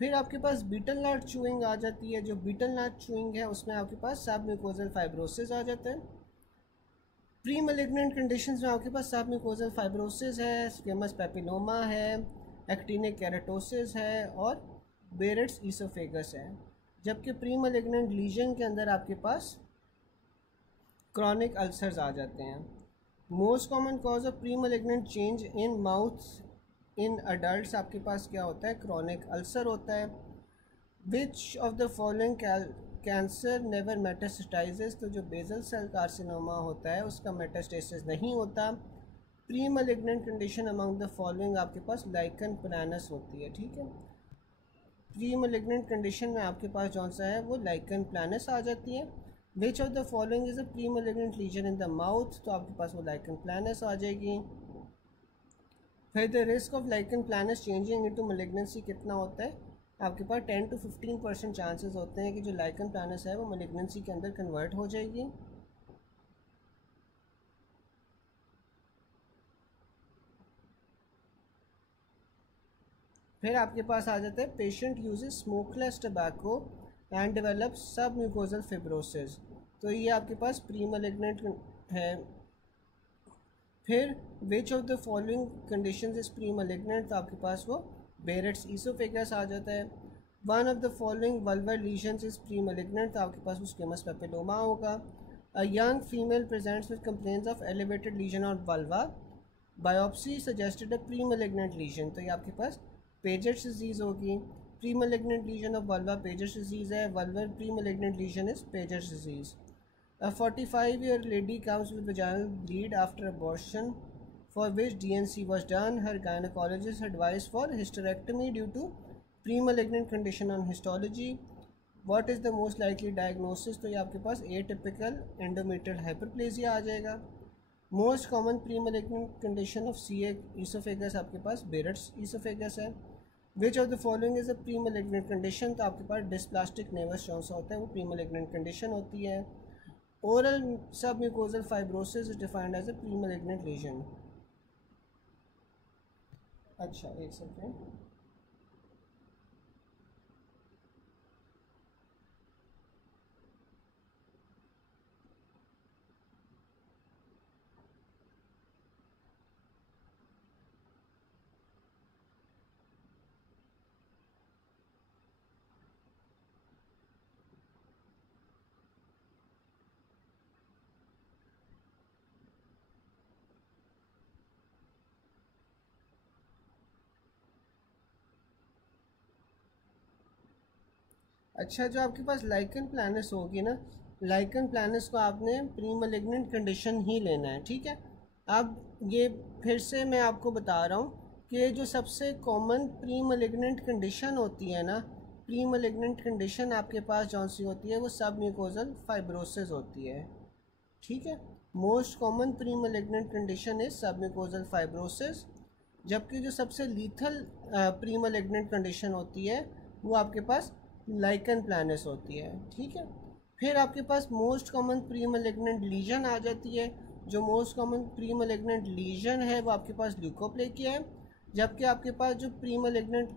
फिर आपके पास बीटल नट चूइंग आ जाती है। जो बीटल नट चूइंग है उसमें आपके पास सबम्यूकोजल फाइब्रोसिस आ जाता है। प्री मलिग्नेंट कंडीशंस में आपके पास सबम्यूकोजल फाइब्रोसिस है, स्क्वेमस पेपिलोमा है, एक्टिनिक केराटोसिस है और बेरेट्स ईसोफेगस है। जबकि प्री मलिग्नेंट लीजन के अंदर आपके पास क्रॉनिक अल्सर्स आ जाते हैं। Most common cause of pre malignant change in mouth in adult आपके पास क्या होता है, क्रॉनिक अल्सर होता है। Which of the following cancer never metastasises, तो जो बेजल सेल कार्सिनोमा होता है उसका मेटास्टेसिस नहीं होता। Pre malignant condition among the following आपके पास लाइकन प्लानस होती है। ठीक है, प्री मलिग्नेंट कंडीशन में आपके पास जौन सा है वो लाइकन प्लानस आ जाती है। Which of the following is a pre malignant lesion in the mouth, तो आपके पास वो लाइकन प्लानस आ जाएगी। फिर the risk of lichen planus changing into malignancy कितना होता है, आपके पास 10 to 15% चांसेस होते हैं कि जो लाइकन प्लानस है वो मलिग्नेंसी के अंदर कन्वर्ट हो जाएगी। फिर आपके पास आ जाता है patient uses smokeless tobacco and develop sub mucosal fibrosis, तो ये आपके पास प्री मलिग्नेंट है। फिर which of the following conditions is pre malignant, तो आपके पास वो बेरेट्स ईसोफेगस आ जाता है। One of the following vulvar lesions is pre malignant, तो आपके पास स्क्वेमस पेपिलोमा होगा। A young female presents with complaints of elevated lesion और vulva, biopsy suggested a pre malignant legion, तो ये आपके पास पेजेट्स डिजीज़ होगी। Pre malignant lesion of vulva Paget's disease है, vulvar pre malignant lesion is Paget's disease. A 45-year lady comes with vaginal bleed after abortion for which DNC was done. Her gynecologist advised for hysterectomy due to pre-malignant condition on histology. What is the most likely diagnosis, तो ये आपके पास atypical endometrial hyperplasia आ जाएगा। Most common pre malignant condition of CA oesophagus आपके पास बेरेट्स ईसोफेगस है। Which of the following is a pre malignant condition, तो आपके पास डिस्प्लास्टिक नेवस जौन सा होता है वो प्री मलिग्नेंट कंडीशन होती है। Oral submucosal fibrosis is defined as a pre malignant lesion. अच्छा एक सेकेंड, अच्छा जो आपके पास लाइकन प्लानस होगी ना, लाइकन प्लानस को आपने प्री मलिग्नेंट कंडीशन ही लेना है। ठीक है, अब ये फिर से मैं आपको बता रहा हूँ कि जो सबसे कॉमन प्री मलिग्नेंट कंडीशन होती है ना, प्री मलिग्नेंट कंडीशन आपके पास जौन सी होती है वो सब म्यूकोजल फाइब्रोसिस होती है। ठीक है, most common pre malignant condition is सब म्यूकोजल फाइब्रोसिस। जबकि जो सबसे लीथल प्री मलिग्नेंट कंडीशन होती है वो आपके पास लाइकन प्लानस होती है। ठीक है, फिर आपके पास most common pre malignant lesion आ जाती है। जो most common pre malignant lesion है वो आपके पास ल्यूकोप्लेकिया है। जबकि आपके पास जो प्री मलिग्नेंट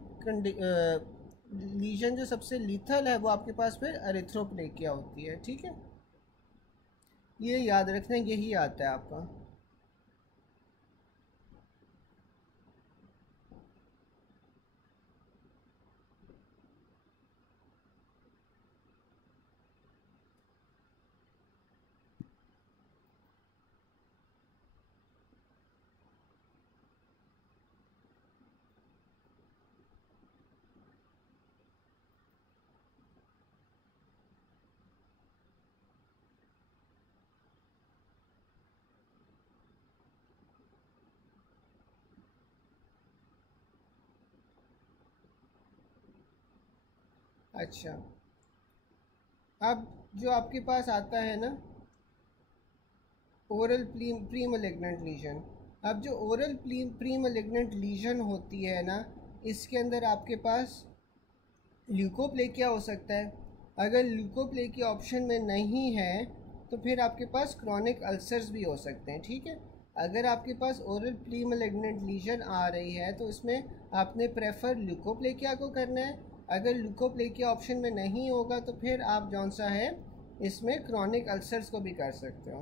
लीजन जो सबसे लीथल है वो आपके पास फिर एरिथ्रोप्लेकिया होती है। ठीक है, ये याद रखना, यही आता है आपका। अच्छा, अब जो आपके पास आता है ना ओरल प्री मलिग्नेंट लीजन, अब जो ओरल प्री मलिग्नेंट लीजन होती है ना, इसके अंदर आपके पास ल्यूकोप्लेकिया हो सकता है। अगर ल्यूकोप्लेकिया ऑप्शन में नहीं है तो फिर आपके पास क्रॉनिक अल्सर्स भी हो सकते हैं। ठीक है, अगर आपके पास ओरल प्री मलिग्नेंट लीजन आ रही है तो इसमें आपने प्रेफर ल्यूकोप्लेकिया को करना है। अगर ल्यूकोप्लेकिया ऑप्शन में नहीं होगा तो फिर आप जौन सा है इसमें क्रॉनिक अल्सर्स को भी कर सकते हो।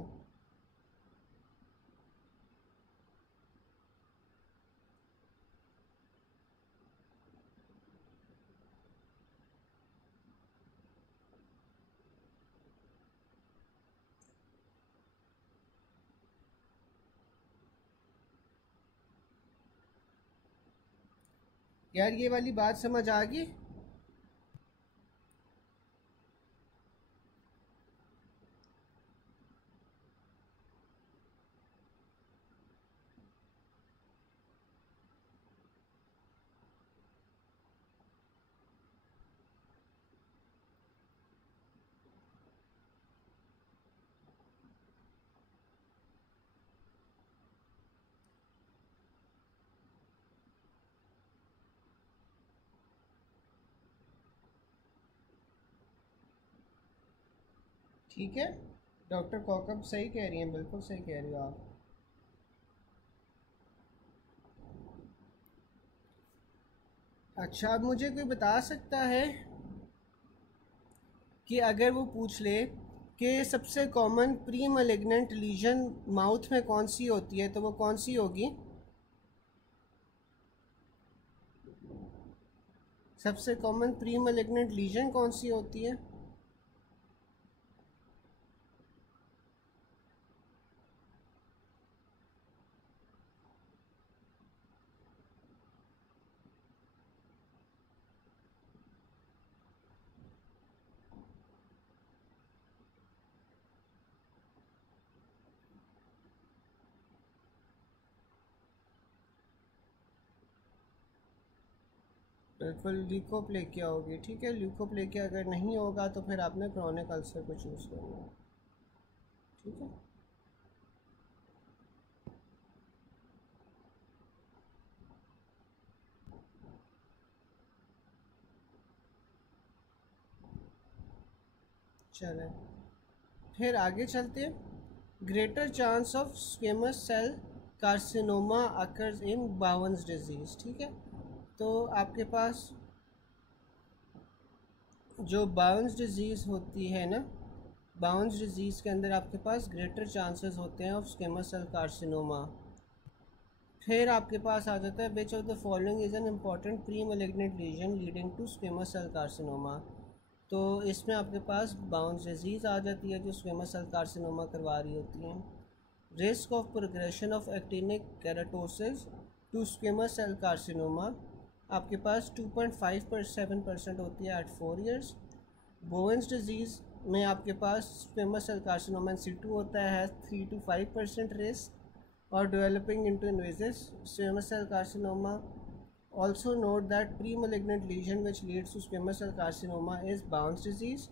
यार ये वाली बात समझ आ गई? ठीक है, डॉक्टर कॉकब सही कह रही हैं, बिल्कुल सही कह रही हो आप। अच्छा, अब मुझे कोई बता सकता है कि अगर वो पूछ ले कि सबसे common pre malignant lesion mouth में कौन सी होती है तो वो कौन सी होगी? सबसे कॉमन प्री मलिग्नेंट लीजन कौन सी होती है? बिल्कुल ल्यूकोप्लेकिया होगी। ठीक है, ल्यूकोप्लेकिया अगर नहीं होगा तो फिर आपने क्रॉनिक अल्सर को चूज़ करना है। ठीक है, चलें फिर आगे चलते हैं। Greater chance of squamous cell carcinoma occurs in Bowen's disease. ठीक है, तो आपके पास जो बाउंस डिजीज़ होती है ना, बाउंस डिजीज़ के अंदर आपके पास ग्रेटर चांसेस होते हैं ऑफ स्क्वेमस सेल कार्सिनोमा। फिर आपके पास आ जाता है which of the following is an important pre malignant lesion leading to squamous cell carcinoma. तो इसमें आपके पास बाउंस डिजीज़ आ जाती है जो स्क्वेमस सेल कार्सिनोमा करवा रही होती हैं। Risk of progression of actinic keratosis to squamous cell carcinoma आपके पास 2.5% होती है एट 4 ईयर्स। बोवेंस डिजीज़ में आपके पास squamous cell carcinoma in situ होता है 3 to 5% risk. or developing into invasive squamous cell carcinoma. Also note that pre-malignant lesion which leads to squamous cell carcinoma is Bounce disease.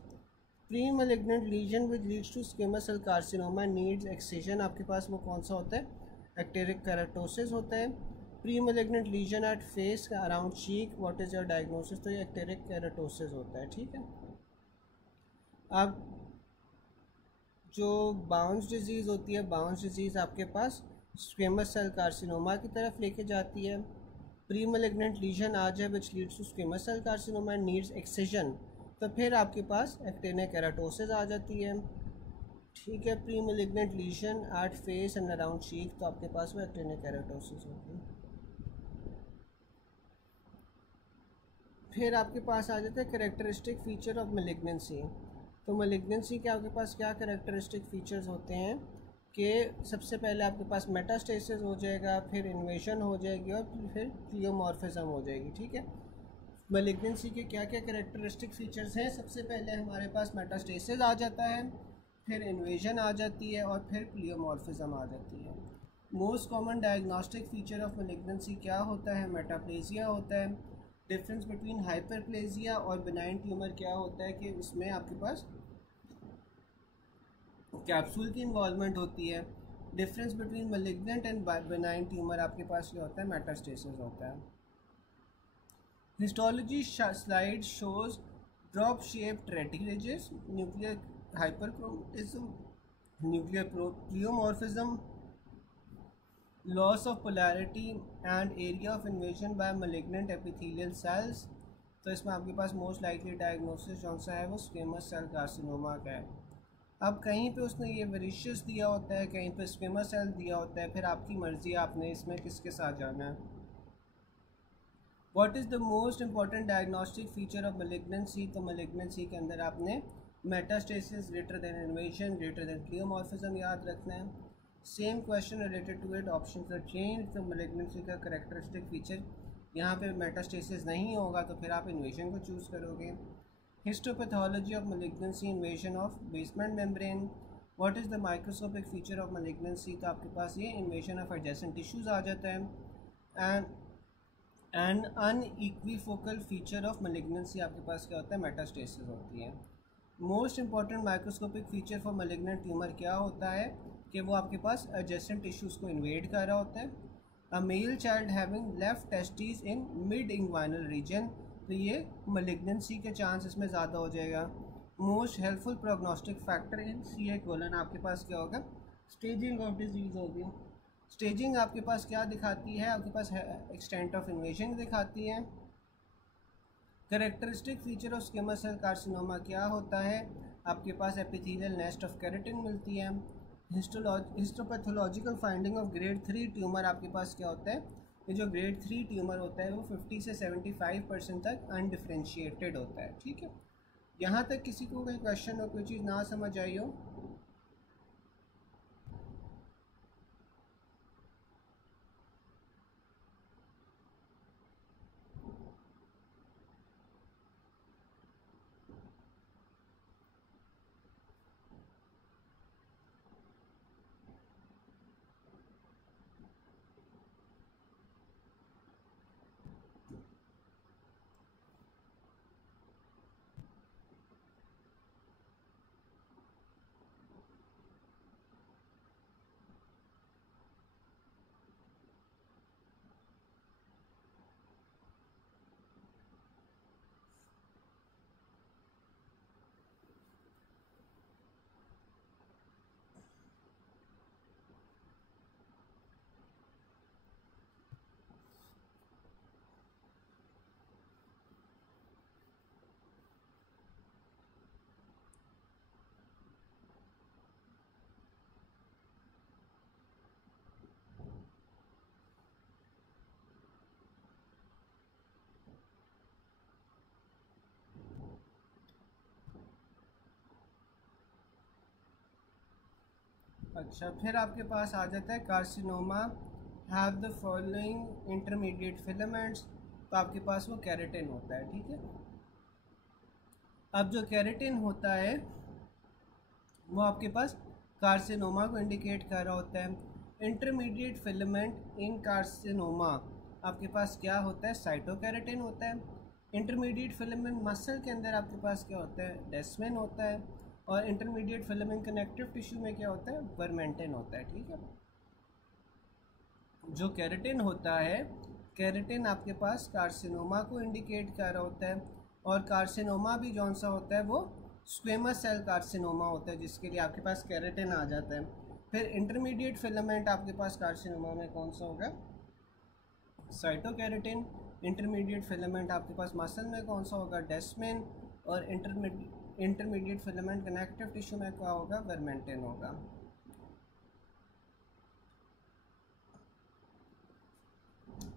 Pre-malignant lesion which leads to squamous cell carcinoma needs excision. आपके पास वो कौन सा होता है? एक्टेरिक केराटोसिस होता है. Pre-malignant lesion at face around cheek. What is your diagnosis? तो ये एक्टेरिक केराटोसिस होता है. ठीक है. अब जो बाउंस डिजीज़ होती है, बाउंस डिजीज़ आपके पास स्क्वेमस सेल कार्सिनोमा की तरफ लेके जाती है. प्री मैलिग्नेंट लीजन आ जाए which leads to squamous cell carcinoma needs excision, तो फिर आपके पास एक्टेनिक केराटोसिस आ जाती है. ठीक है. Pre malignant lesion at face and around cheek, तो आपके पास वो एक्टेनिक केराटोसिस होती है. फिर आपके पास आ जाता है कैरेक्टरिस्टिक फीचर ऑफ मैलिग्नेंसी. तो मैलिग्नेंसी के आपके पास क्या कैरेक्टरिस्टिक फीचर्स होते हैं कि सबसे पहले आपके पास मेटास्टेसिस हो जाएगा, फिर इन्वेशन हो जाएगी और फिर प्लियोमॉर्फिज्म हो जाएगी. ठीक है. मैलिग्नेंसी के क्या क्या कैरेक्टरिस्टिक फीचर्स हैं? सबसे पहले हमारे पास मेटास्टेसिस आ जाता है, फिर इन्वेशन आ जाती है और फिर प्लियोमॉर्फिज्म आ जाती है. Most common diagnostic feature of malignancy क्या होता है? मेटाप्लेजिया होता है. डिफरेंस बिटवीन हाइपरप्लेजिया और बिनाइन ट्यूमर क्या होता है कि इसमें आपके पास कैप्सूल की इन्वॉल्वमेंट होती है. Difference between malignant and benign tumour आपके पास क्या होता है? मेटास्टेसिस होता है. Histology slide shows drop shaped rete ridges, nuclear hyperchromatism, nuclear pleomorphism, loss of polarity and area of invasion by malignant epithelial cells. तो इसमें आपके पास मोस्ट लाइकली डायग्नोसिस कौन सा है? वो स्क्वेमस सेल कार्सिनोमा का है. अब कहीं पे उसने ये वेरिशियस दिया होता है, कहीं पे स्क्वेमस सेल दिया होता है, फिर आपकी मर्ज़ी आपने इसमें किसके साथ जाना है. What is the most important diagnostic feature of malignancy? तो मैलिग्नेंसी के अंदर आपने metastasis greater than invasion greater than pleomorphism याद रखना है. Same question related to it, option are change. तो मैलिग्नेंसी का कैरेक्टरिस्टिक फीचर यहाँ पे मेटास्टेसिस नहीं होगा तो फिर आप इन्वेशन को चूज़ करोगे. Histopathology of malignancy, invasion of basement membrane. What is the microscopic feature of malignancy? तो आपके पास ये इन्वेशन ऑफ एडजेसेंट टिश्यूज़ आ जाता है. And unequivocal feature of malignancy आपके पास क्या होता है? मेटास्टेसिस होती है. Most important microscopic feature for malignant tumour क्या होता है कि वो आपके पास एडजेसेंट टिश्यूज़ को इन्वेड कर रहा होता है. A male child having left testis in mid inguinal reason, तो ये मैलिग्नेंसी के चांस इसमें ज़्यादा हो जाएगा. Most helpful prognostic factor in CA colon आपके पास क्या होगा? स्टेजिंग ऑफ डिजीज़ होगी. स्टेजिंग आपके पास क्या दिखाती है? आपके पास एक्सटेंट ऑफ इन्वेशन दिखाती है. Characteristic feature of squamous cell carcinoma क्या होता है? आपके पास एपिथेलियल नेस्ट ऑफ केराटिन मिलती है. Histopathological finding of grade 3 tumour आपके पास क्या होता है? ये जो ग्रेड 3 ट्यूमर होता है वो 50 से 75% तक अनडिफ्रेंशिएटेड होता है. ठीक है. यहाँ तक किसी को कोई क्वेश्चन हो, कोई चीज़ ना समझ आई हो? अच्छा, फिर आपके पास आ जाता है carcinoma have the following intermediate filaments. तो आपके पास वो केराटिन होता है. ठीक है. अब जो केराटिन होता है वो आपके पास कार्सिनोमा को इंडिकेट कर रहा होता है. इंटरमीडिएट फिलामेंट इन कार्सिनोमा आपके पास क्या होता है, साइटोकेराटिन होता है। इंटरमीडिएट फिलामेंट मसल के अंदर आपके पास क्या होता है, डेस्मिन होता है। और इंटरमीडिएट फिलामेंट कनेक्टिव टिश्यू में क्या होता है, वर्मेंटिन होता है। ठीक है, जो केराटिन होता है, केराटिन आपके पास कार्सिनोमा को इंडिकेट कर रहा होता है। और कार्सिनोमा भी जौन सा होता है वो स्क्वेमस सेल कार्सिनोमा होता है, जिसके लिए आपके पास केराटिन आ जाता है। फिर इंटरमीडिएट फिलामेंट आपके पास कार्सिनोमा में कौन सा होगा, साइटोकेराटिन। इंटरमीडिएट फिलामेंट आपके पास मसल में कौन सा होगा, डेस्मिन। और इंटरमीडिएट फिलामेंट कनेक्टिव टिश्यू में क्या होगा, वर्मेंटिन होगा।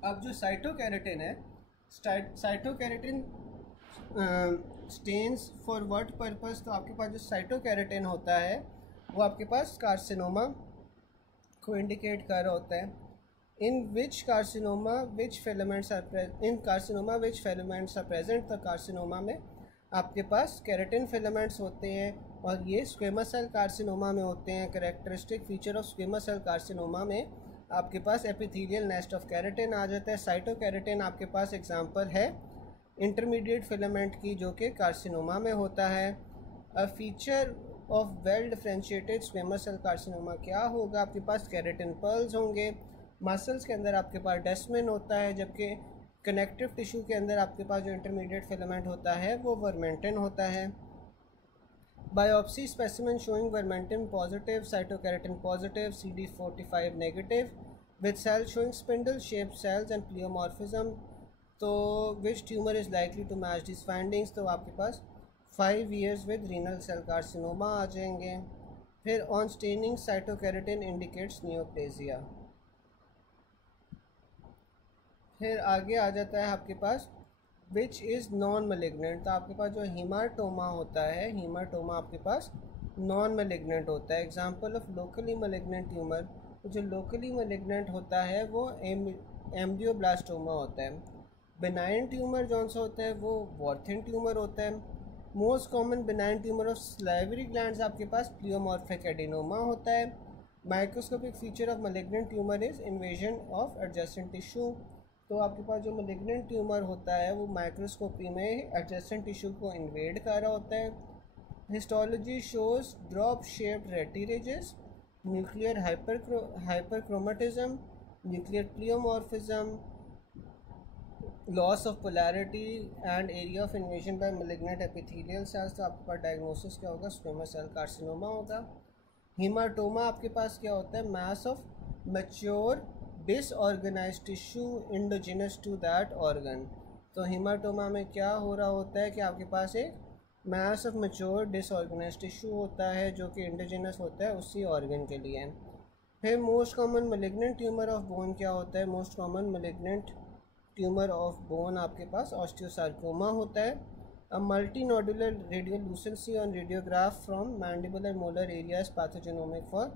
अब जो साइटोकेराटिन है, साइटोकेराटिन स्टेन्स फॉर व्हाट पर्पस, तो आपके पास जो साइटोकेराटिन होता है वो आपके पास कार्सिनोमा को इंडिकेट कर रहा होता है। In which carcinoma which filaments are present, तो कार्सिनोमा में आपके पास केराटिन फिलामेंट्स होते हैं और ये स्क्वेमस सेल कार्सिनोमा में होते हैं। Characteristic feature of squamous cell carcinoma में आपके पास एपिथेलियल नेस्ट ऑफ केराटिन आ जाता है। साइटोकेराटिन आपके पास एग्जांपल है इंटरमीडिएट फिलामेंट की, जो कि कार्सिनोमा में होता है। A feature of well differentiated squamous cell carcinoma क्या होगा, आपके पास केराटिन पर्ल्स होंगे। मसल्स के अंदर आपके पास डेस्मिन होता है, जबकि कनेक्टिव टिश्यू के अंदर आपके पास जो इंटरमीडिएट फिलामेंट होता है वो वर्मेंटिन होता है। Biopsy specimen showing vimentin positive, cytokeratin positive, CD45 negative, with cell showing spindle shape cells and pleomorphism. तो which tumour is likely to match this findings, तो आपके पास 5 years with renal cell carcinoma आ जाएंगे। फिर on staining cytokeratin indicates neoplasia. फिर आगे आ जाता है आपके पास विच इज़ नॉन मेलिग्नेंट, तो आपके पास जो हीमाटोमा होता है, हीमाटोमा आपके पास नॉन मेलिग्नेंट होता है। Example of locally malignant tumour, तो जो लोकली मेलिग्नेंट होता है वो एम्ब्लियोब्लास्टोमा होता है। बेनाइन ट्यूमर जौन सा होता है वो वॉर्थिन ट्यूमर होता है। Most common benign tumour of salivary glands आपके पास प्लियोमॉर्फिक एडिनोमा होता है। Microscopic feature of malignant tumour is invasion of adjacent tissue, तो आपके पास जो मेलिग्नेंट ट्यूमर होता है वो माइक्रोस्कोपी में एडजेसेंट टिश्यू को इन्वेड कर रहा होता है। Histology shows drop shaped rete ridges, nuclear hyperchromatism, nuclear pleomorphism, loss of polarity and area of invasion by malignant epithelial cells, तो आपके पास डायग्नोसिस क्या होगा, स्क्वेमस सेल कार्सिनोमा होगा। हीमाटोमा आपके पास क्या होता है, mass of mature disorganised tissue indigenous to that organ, तो हीमाटोमा में क्या हो रहा होता है कि आपके पास एक mess of mature disorganised tissue होता है जो कि इंडोजिनस होता है उसी ऑर्गन के लिए। फिर most common malignant tumour of bone क्या होता है, most common malignant tumour of bone आपके पास ऑस्टियोसार्कोमा होता है। A multi nodular radiolucency on radiograph from mandible and molar areas pathognomonic for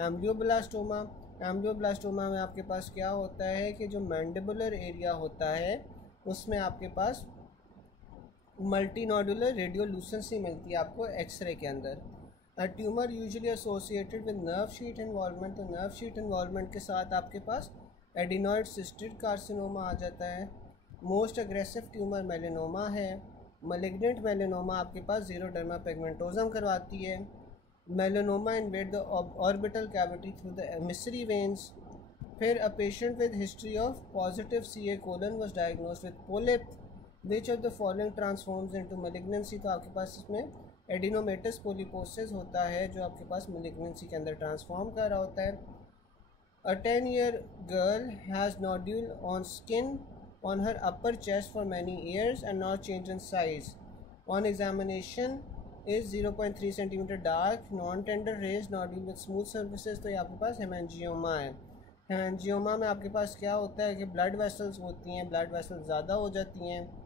ameloblastoma. Ameloblastoma में आपके पास क्या होता है कि जो मैंडिबुलर एरिया होता है उसमें आपके पास मल्टी नोडुलर रेडियोलुसेंसी मिलती है आपको एक्सरे के अंदर। A tumour usually associated with nerve sheet involvement, तो नर्व शीट इन्वॉल्वमेंट के साथ आपके पास एडिनॉइड सिस्टिड कार्सिनोमा आ जाता है। मोस्ट अग्रेसिव ट्यूमर मेलेनोमा है। मलिग्नेंट मेलेनोमा आपके पास जीरोडर्मा पिगमेंटोजम करवाती है। Melanoma invade the orbital cavity through the emissary veins. फिर a patient with history of positive CA colon was diagnosed with polyp, which of the following transforms into malignancy, तो आपके पास इसमें एडिनोमेटस पोलिपोसिस होता है जो आपके पास मेलिग्नेंसी के अंदर ट्रांसफॉर्म कर रहा होता है। A 10-year girl has nodule on skin on her upper chest for many years and not changed in size. On examination is 0.3 cm dark, non-tender raised nodule with smooth surfaces, तो ये आपके पास हेमेंजियोमा है। हेमेंजियोमा में आपके पास क्या होता है कि ब्लड वेसल्स होती हैं, ब्लड वेसल्स ज़्यादा हो जाती हैं।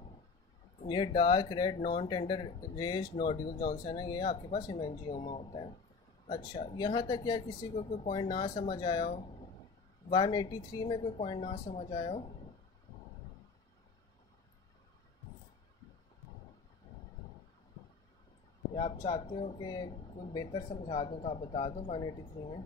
ये dark red non tender raised nodule Johnson है, ये आपके पास हेमेंजियोमा होता है। अच्छा, यहाँ तक क्या किसी को कोई पॉइंट ना समझ आया हो, 183 में कोई पॉइंट ना समझ आया हो, या आप चाहते हो कि कोई बेहतर समझा दूँ तो आप बता दो 183 में।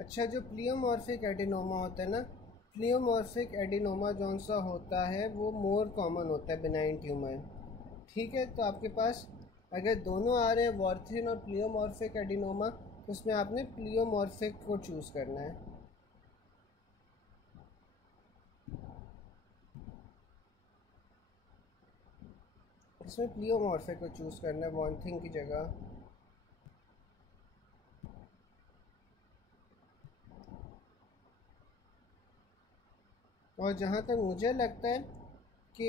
अच्छा, जो प्लियोमॉर्फिक एडिनोमा होता है ना, प्लियोमॉर्फिक एडिनोमा जौन सा होता है वो मोर कॉमन होता है बिनाइन ट्यूमर। ठीक है, तो आपके पास अगर दोनों आ रहे हैं वॉर्थिन और प्लियोमॉर्फिक एडिनोमा, तो उसमें आपने प्लियोमॉर्फिक को चूज़ करना है। इसमें प्लियोमॉर्फिक को चूज़ करना है वॉर्थिन की जगह। और जहाँ तक मुझे लगता है कि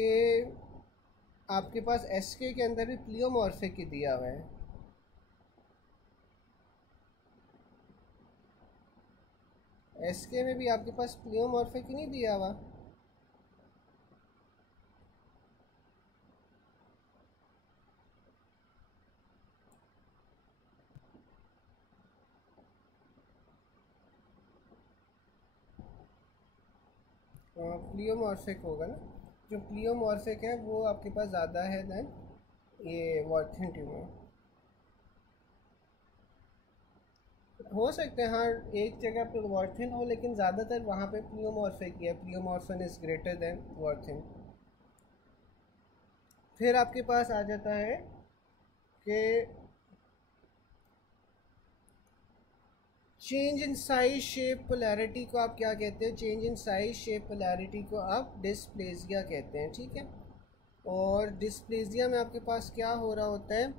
आपके पास एसके के अंदर भी प्लियोमॉर्फिक ही दिया हुआ है। एसके में भी आपके पास प्लियोमॉर्फिक ही नहीं दिया हुआ। प्लियोमॉर्फिक होगा ना, जो प्लियोमॉर्फिक है वो आपके पास ज़्यादा है दैन ये वॉर्थिन ट्यूमर। हो सकते हैं हाँ, एक जगह पे वॉर्थिन हो, लेकिन ज़्यादातर वहाँ पे प्लियोमॉर्फिक ही है। प्लियोमॉर्फिन इज़ ग्रेटर देन वॉर्थिन। फिर आपके पास आ जाता है कि change in size shape polarity को आप क्या कहते हैं? Change in size shape polarity को आप डिस्प्लेजिया कहते हैं। ठीक है, और डिस्प्लेजिया में आपके पास क्या हो रहा होता है?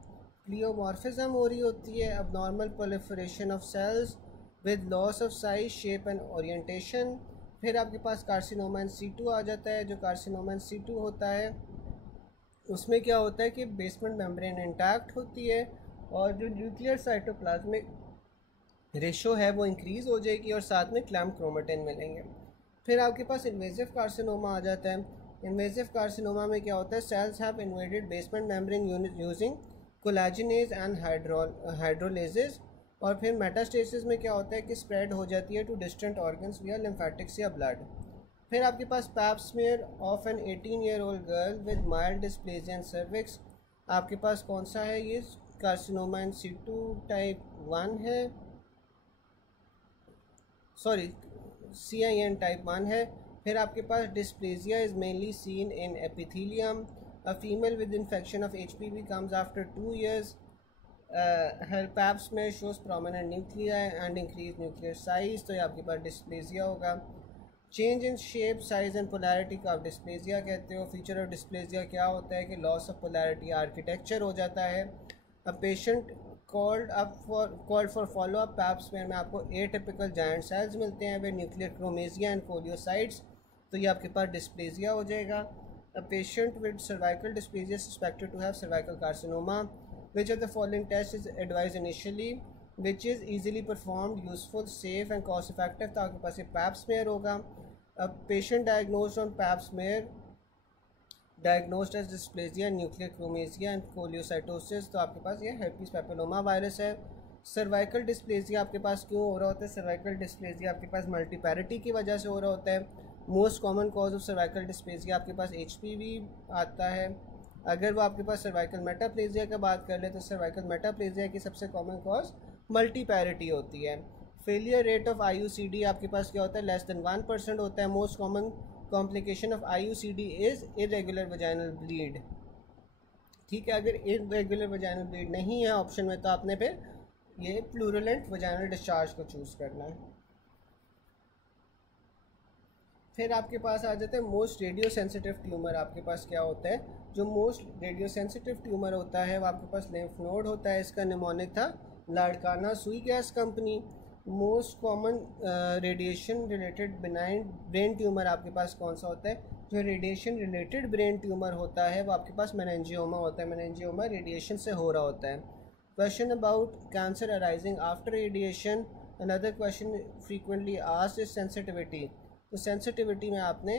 प्लियोमॉर्फिज्म हो रही होती है, abnormal proliferation of cells with loss of size shape and orientation. फिर आपके पास कार्सिनोमा इन सीटू आ जाता है। जो कार्सिनोमा इन सीटू होता है उसमें क्या होता है कि बेसमेंट मेम्ब्रेन इंटैक्ट होती है और जो न्यूक्लियर साइटोप्लाज्मिक रेशो है वो इंक्रीज़ हो जाएगी और साथ में क्लैम्प क्रोमेटिन मिलेंगे। फिर आपके पास इन्वेजिव कार्सिनोमा आ जाता है। इन्वेजिव कार्सिनोमा में क्या होता है? Cells have invaded basement membrane using collagenase and hydrolases. और फिर मेटास्टेसिस में क्या होता है कि स्प्रेड हो जाती है to distant organs via lymphatics या ब्लड। फिर आपके पास pap smear of an 18 year old girl with mild dysplasia in cervix. आपके पास कौन सा है? ये कार्सिनोमा इन सीटू टाइप 1 है, सॉरी CIN टाइप 1 है। फिर आपके पास dysplasia is mainly seen in epithelium. A female with infection of HPV comes after 2 years. Her pap smear shows prominent nuclei and increased nuclear size, तो ये आपके पास डिस्प्लेजिया होगा। Change in shape size and polarity को आप डिस्प्लेजिया कहते हो। फीचर ऑफ डिस्प्लेजिया क्या होता है कि लॉस ऑफ पोलैरिटी आर्किटेक्चर हो जाता है। A patient called for follow up pap smear में आपको एटिपिकल जायंट सेल्स मिलते हैं वे न्यूक्लियर क्रोमेजिया एंड फोलियोसाइट्स, तो ये आपके पास डिस्प्लेजिया हो जाएगा। A patient with cervical dysplasia suspected to have cervical carcinoma. Which of the following test is advise initially? Which is easily performed, useful, safe and cost effective, तो आपके पास ये पैप स्मेयर होगा। A patient diagnosed on pap smear diagnosed as dysplasia nuclear chromasia and koilocytosis, तो आपके पास ये herpes पेपिलोमा वायरस है। सर्वाइकल डिस्प्लेजिया आपके पास क्यों हो रहा होता है? सर्वाइकल डिस्प्लेजिया आपके पास मल्टीपैरिटी की वजह से हो रहा होता है। Most common cause of cervical dysplasia आपके पास HPV आता है। अगर वो आपके पास सर्वाइकल मेटाप्लेजिया का बात कर ले तो सर्वाइकल मेटाप्लेजिया की सबसे कॉमन कॉज मल्टीपैरिटी होती है। फेलियर रेट ऑफ IUCD आपके पास क्या होता है? लेस देन 1% होता है। Most common complication of IUCD is irregular vaginal bleed. ठीक है, अगर इरेगुलर वजाइनल ब्लीड नहीं है ऑप्शन में तो आपने फिर ये प्लूरलेंट वजाइनल डिस्चार्ज को चूज़ करना है। फिर आपके पास आ जाता है मोस्ट रेडियो सेंसिटिव ट्यूमर। आपके पास क्या होता है? जो मोस्ट रेडियो सेंसिटिव ट्यूमर होता है वो आपके पास लिम्फ नोड होता है। इसका निमोनिक था लाड़काना सुई gas company. Most common radiation related benign brain tumour आपके पास कौन सा होता है? जो रेडिएशन रिलेटेड ब्रेन ट्यूमर होता है वो आपके पास मेनिंजियोमा होता है। मेनिंजियोमा रेडिएशन से हो रहा होता है। Question about cancer arising after radiation. Another question frequently asked is sensitivity. तो सेंसिटिविटी में आपने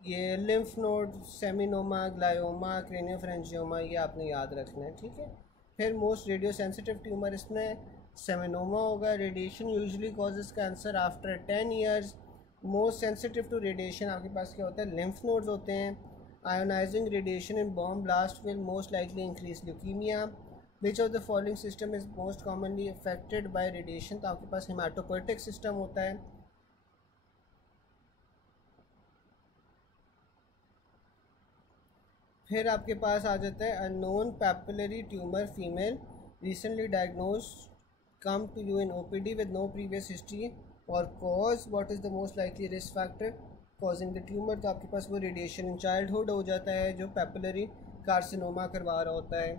ये lymph node, seminoma, glioma, craniopharyngioma ये आपने याद रखना है। ठीक है, फिर मोस्ट रेडियो सेंसिटिव ट्यूमर इसमें सेमिनोमा होगा। Radiation usually causes cancer after 10 years। Most sensitive to radiation आपके पास क्या होता है? लिम्फ नोड्स होते हैं। Ionising radiation in bomb blast will most likely increase leukaemia. Which of the following system is most commonly affected by radiation, तो आपके पास हेमाटोपोइटिक सिस्टम होता है। फिर आपके पास आ जाता है unknown papillary tumour female recently diagnosed come to you in OPD with no previous history or cause, what is the most likely risk factor causing the tumor, तो आपके पास वो रेडिएशन इन चाइल्डहुड हो जाता है जो पैपिलरी कार्सिनोमा करवा रहा होता है।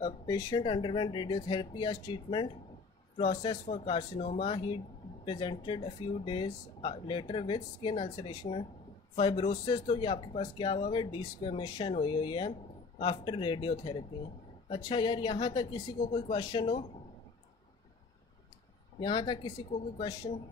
A patient underwent radiotherapy as treatment process for carcinoma. He presented a few days later with skin ulceration and fibrosis, तो ये आपके पास क्या हुआ है, डिस्क्वेमेशन हुई हुई है आफ्टर रेडियोथेरेपी। अच्छा यार, यहाँ तक किसी को कोई क्वेश्चन हो? यहाँ तक किसी को कोई क्वेश्चन?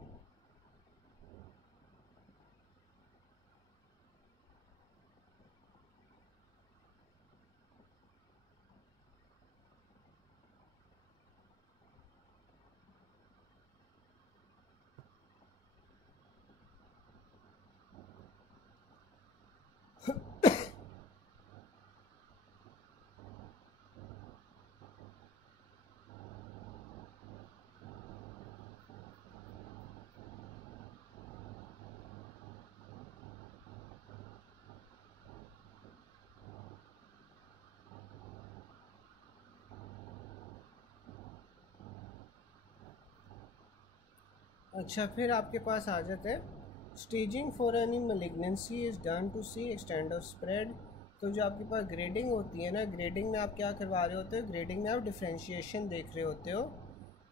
अच्छा, फिर आपके पास आ जाता है staging for any malignancy is done to see extent of spread. तो जो आपके पास ग्रेडिंग होती है ना, ग्रेडिंग में आप क्या करवा रहे होते हो, ग्रेडिंग में आप डिफ्रेंशिएशन देख रहे होते हो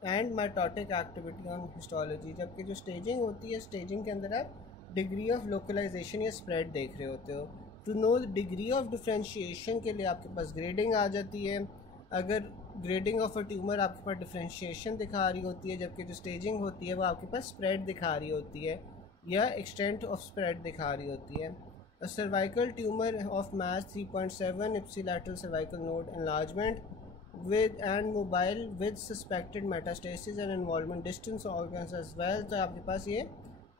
and mitotic activity on histology. जबकि जो स्टेजिंग होती है, स्टेजिंग के अंदर आप डिग्री ऑफ लोकलाइजेशन या स्प्रेड देख रहे होते हो। To know degree of differentiation के लिए आपके पास ग्रेडिंग आ जाती है। अगर ग्रेडिंग ऑफ अ ट्यूमर आपके पास डिफ्रेंशिएशन दिखा रही होती है, जबकि जो स्टेजिंग होती है वो आपके पास स्प्रेड दिखा रही होती है या एक्सटेंट ऑफ स्प्रेड दिखा रही होती है। A cervical tumour of mass 3.7 ipsilateral cervical node enlargement with and mobile with suspected metastasis and involvement distant organs as well, तो आपके पास ये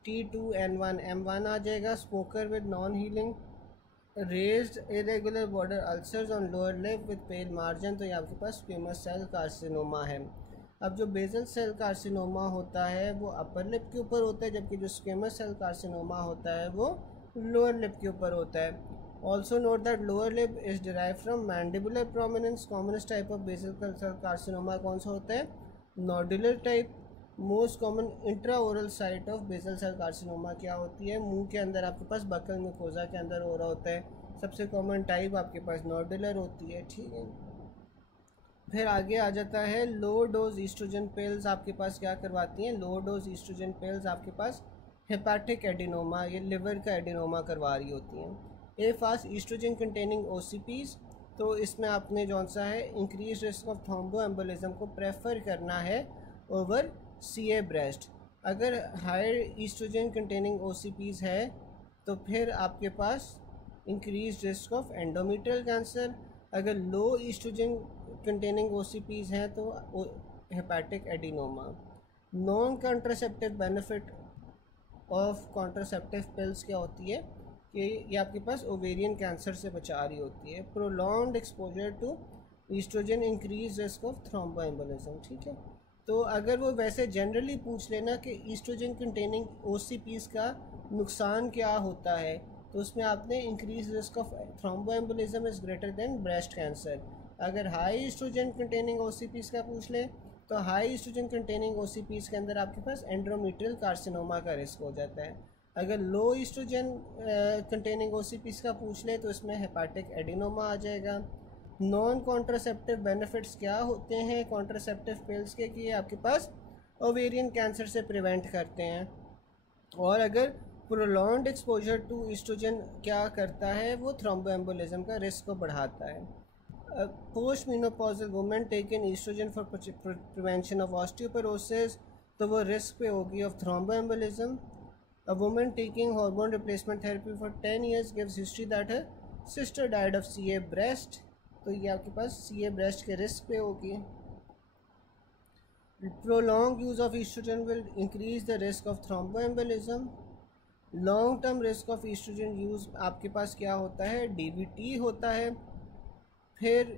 T2N1M1 आ जाएगा। Smoker with non healing raised irregular border ulcers on lower lip with pale margin, तो ये आपके पास स्क्वेमस सेल कार्सिनोमा है। अब जो बेजल सेल कार्सिनोमा होता है वो अपर लिप के ऊपर होता है, जबकि जो स्क्वेमस सेल कार्सिनोमा होता है वो लोअर लिप के ऊपर होता है। Also note that lower lip is derived from mandibular prominence. Commonest type of basal cell carcinoma कौन सा होता है, nodular type। Most common intraoral site of basal cell carcinoma क्या होती है, मुंह के अंदर आपके पास बकल म्यूकोजा के अंदर हो रहा होता है। सबसे कॉमन टाइप आपके पास नोडुलर होती है, ठीक है। फिर आगे आ जाता है लो डोज ईस्ट्रोजन पिल्स आपके पास क्या करवाती हैं, लो डोज ईस्ट्रोजन पिल्स आपके पास हेपाटिक एडिनोमा, ये लिवर का एडिनोमा करवा रही होती हैं। A fast oestrogen containing OCPs, तो इसमें आपने जौन सा है increase risk of thromboembolism को प्रेफर करना है ओवर सीए ब्रेस्ट। अगर हायर ईस्ट्रोजन कंटेनिंग ओसीपीज है तो फिर आपके पास increase risk of endometrial cancer. अगर लो ईस्ट्रोजन कंटेनिंग ओसीपीज हैं तो hepatic adenoma. Non contraceptive benefit of contraceptive pills क्या होती है कि ये आपके पास ओवेरियन कैंसर से बचा रही होती है। Prolonged exposure to oestrogen increase risk of thromboembolism, ठीक है। तो अगर वो वैसे जनरली पूछ लेना कि ईस्ट्रोजन कंटेनिंग ओसीपीज का नुकसान क्या होता है, तो उसमें आपने increase risk of thromboembolism is greater than breast cancer. अगर हाई ईस्ट्रोजन कंटेनिंग ओसीपीज का पूछ ले तो हाई ईस्ट्रोजन कंटेनिंग ओसीपीज के अंदर आपके पास एंड्रोमेट्रियल कार्सिनोमा का रिस्क हो जाता है। अगर लो ईस्ट्रोजन कंटेनिंग ओसीपीज का पूछ ले तो इसमें हेपाटिक एडिनोमा आ जाएगा। नॉन कॉन्ट्रासेप्टिव बेनिफिट्स क्या होते हैं कॉन्ट्रासेप्टिव पिल्स के, कि ये आपके पास ओवेरियन कैंसर से प्रिवेंट करते हैं। और अगर प्रोलॉन्ग्ड एक्सपोजर टू ईस्ट्रोजन क्या करता है, वो थ्रोम्बोएम्बोलिज्म का रिस्क को बढ़ाता है। Post menopausal women taken oestrogen for prevention of osteoporosis, तो वो रिस्क पे होगी of thromboembolism. A woman taking hormone replacement therapy for 10 years gives history that her sister died of CA breast, तो ये आपके पास CA breast के रिस्क पे होगी। Prolonged use of estrogen will increase the risk of thromboembolism. Long term risk of estrogen use आपके पास क्या होता है, DVT होता है। फिर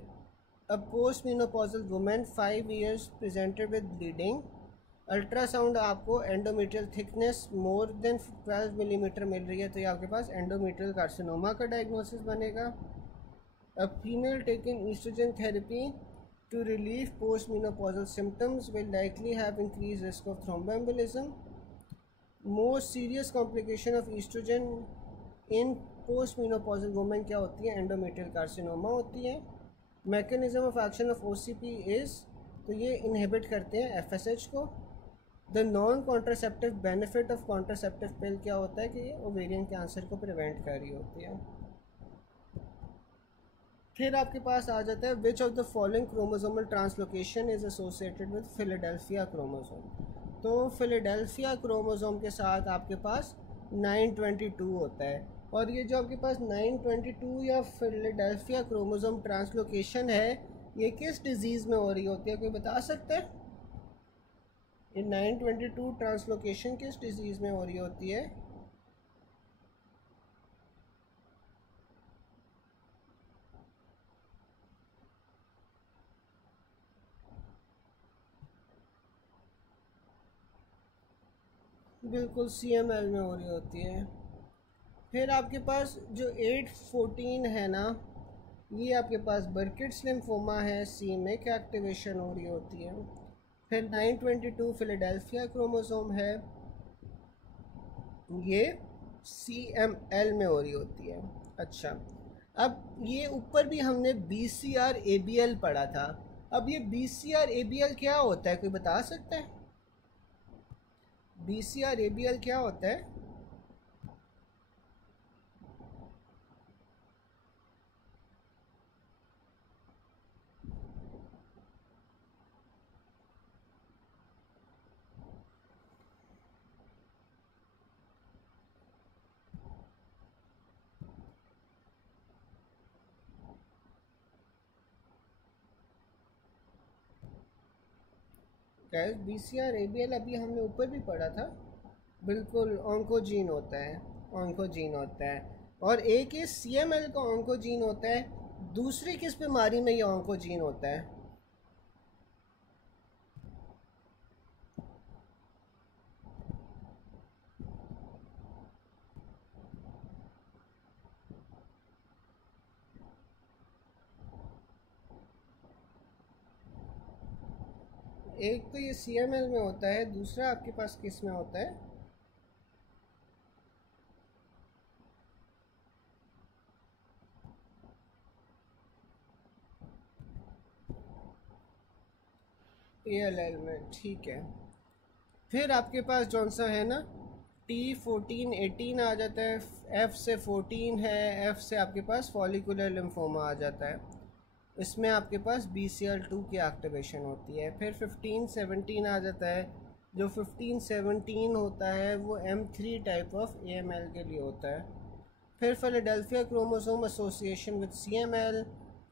A postmenopausal woman 5 years presented with bleeding. Ultrasound आपको endometrial thickness more than 12 millimetre मिल रही है, तो ये आपके पास एंडोमेट्रियल कार्सिनोमा का डायग्नोसिस बनेगा. A female taking estrogen therapy to relieve postmenopausal symptoms will likely have increased risk of thromboembolism. Most serious complication of estrogen in postmenopausal women क्या होती है? एंडोमेट्रियल कार्सिनोमा होती है. Mechanism of action of OCP is, तो ये इनहिबिट करते हैं FSH को. The non contraceptive benefit of contraceptive पिल क्या होता है कि ये ओवेरियन कैंसर को प्रिवेंट कर रही होती है. फिर आपके पास आ जाता है which of the following chromosomal translocation is associated with Philadelphia chromosome. तो फिलाडेल्फिया क्रोमोसोम के साथ आपके पास 922 होता है, और ये जो आपके पास 922 या फिलाडेल्फिया क्रोमोसोम ट्रांसलोकेशन है ये किस डिजीज़ में हो रही होती है, कोई बता सकता है? ये 922 ट्रांसलोकेशन किस डिजीज़ में हो रही होती है? बिल्कुल CML में हो रही होती है. फिर आपके पास जो 814 है ना, ये आपके पास बर्किट्स लिम्फोमा है, सीमेक एक्टिवेशन हो रही होती है. फिर 922 फिलाडेल्फिया क्रोमोसोम है, ये CML में हो रही होती है. अच्छा, अब ये ऊपर भी हमने BCR ABL पढ़ा था. अब ये BCR ABL क्या होता है, कोई बता सकता है? BCR ABL क्या होता है? गैस BCR ABL अभी हमने ऊपर भी पढ़ा था. बिल्कुल ऑन्कोजीन होता है, ऑन्कोजीन होता है. और एक ये CML का ऑन्कोजीन होता है, दूसरी किस बीमारी में ये ऑन्कोजीन होता है? एक तो ये CML में होता है, दूसरा आपके पास किस में होता है? ALL में. ठीक है. फिर आपके पास जौन सा है ना T14 18 आ जाता है, F से 14 है, F से आपके पास फॉलिकुलर लिम्फोमा आ जाता है. इसमें आपके पास BCL2 की एक्टिवेशन होती है. फिर 15 17 आ जाता है, जो 15 17 होता है वो M3 टाइप ऑफ AML के लिए होता है. फिर Philadelphia chromosome association with CML,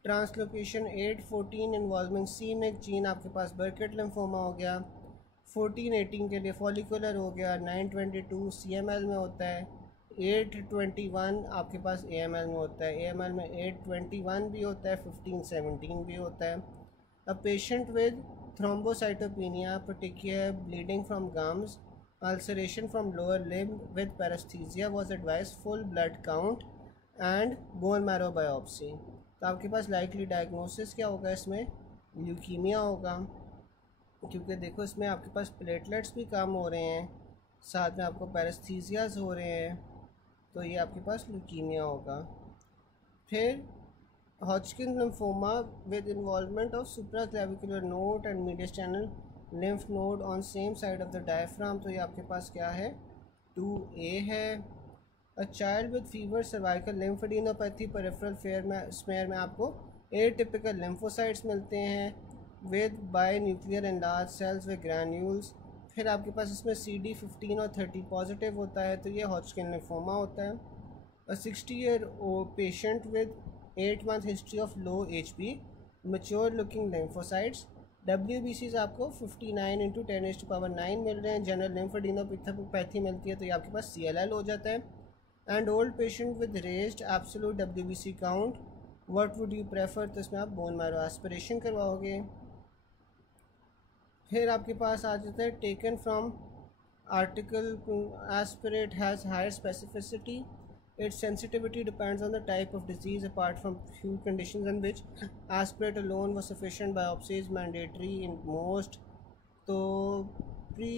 translocation 814 involving c myc gene, आपके पास बर्किट लिम्फोमा हो गया. 14 18 के लिए फॉलिकुलर हो गया. 922 CML में होता है. 821 आपके पास AML में होता है. AML में 821 भी होता है, 15 17 भी होता है. A patient with thrombocytopenia particular bleeding from gums, ulceration from lower limb with paraesthesia was advise full blood count and bone marrow biopsy. तो आपके पास लाइकली डायग्नोसिस क्या होगा? इसमें ल्यूकीमिया होगा, क्योंकि देखो इसमें आपके पास प्लेटलेट्स भी कम हो रहे हैं, साथ में आपको पैरेस्थीसियाज हो रहे हैं, तो ये आपके पास ल्यूकीमिया होगा. फिर Hodgkin lymphoma with involvement of supraclavicular node and mediastinal lymph node on same side of the diaphragm, तो ये आपके पास क्या है? 2A है. A child with fever, cervical lymphadenopathy, peripheral smear में आपको एटिपिकल लिम्फोसाइट्स मिलते हैं with binuclear enlarge cells with granules. फिर आपके पास इसमें CD15 और 30 पॉजिटिव होता है, तो ये हॉजकिन लिम्फोमा होता है. अ 60-year-old patient with 8 month history of low HP mature looking lymphocytes. WBCs आपको 59 × 10⁻9 मिल रहे हैं. जनरल लिम्फेडिनोपैथी मिलती है, तो ये आपके पास CLL हो जाता है. And old patient with raised absolute WBC count what would you prefer, तो इसमें आप बोन मैरो एस्पिरेशन करवाओगे। फिर आपके पास आ जाता है taken from article aspirate has higher specificity, its sensitivity depends on the type of disease apart from few conditions in which aspirate alone was sufficient, biopsy is mandatory in most, तो प्री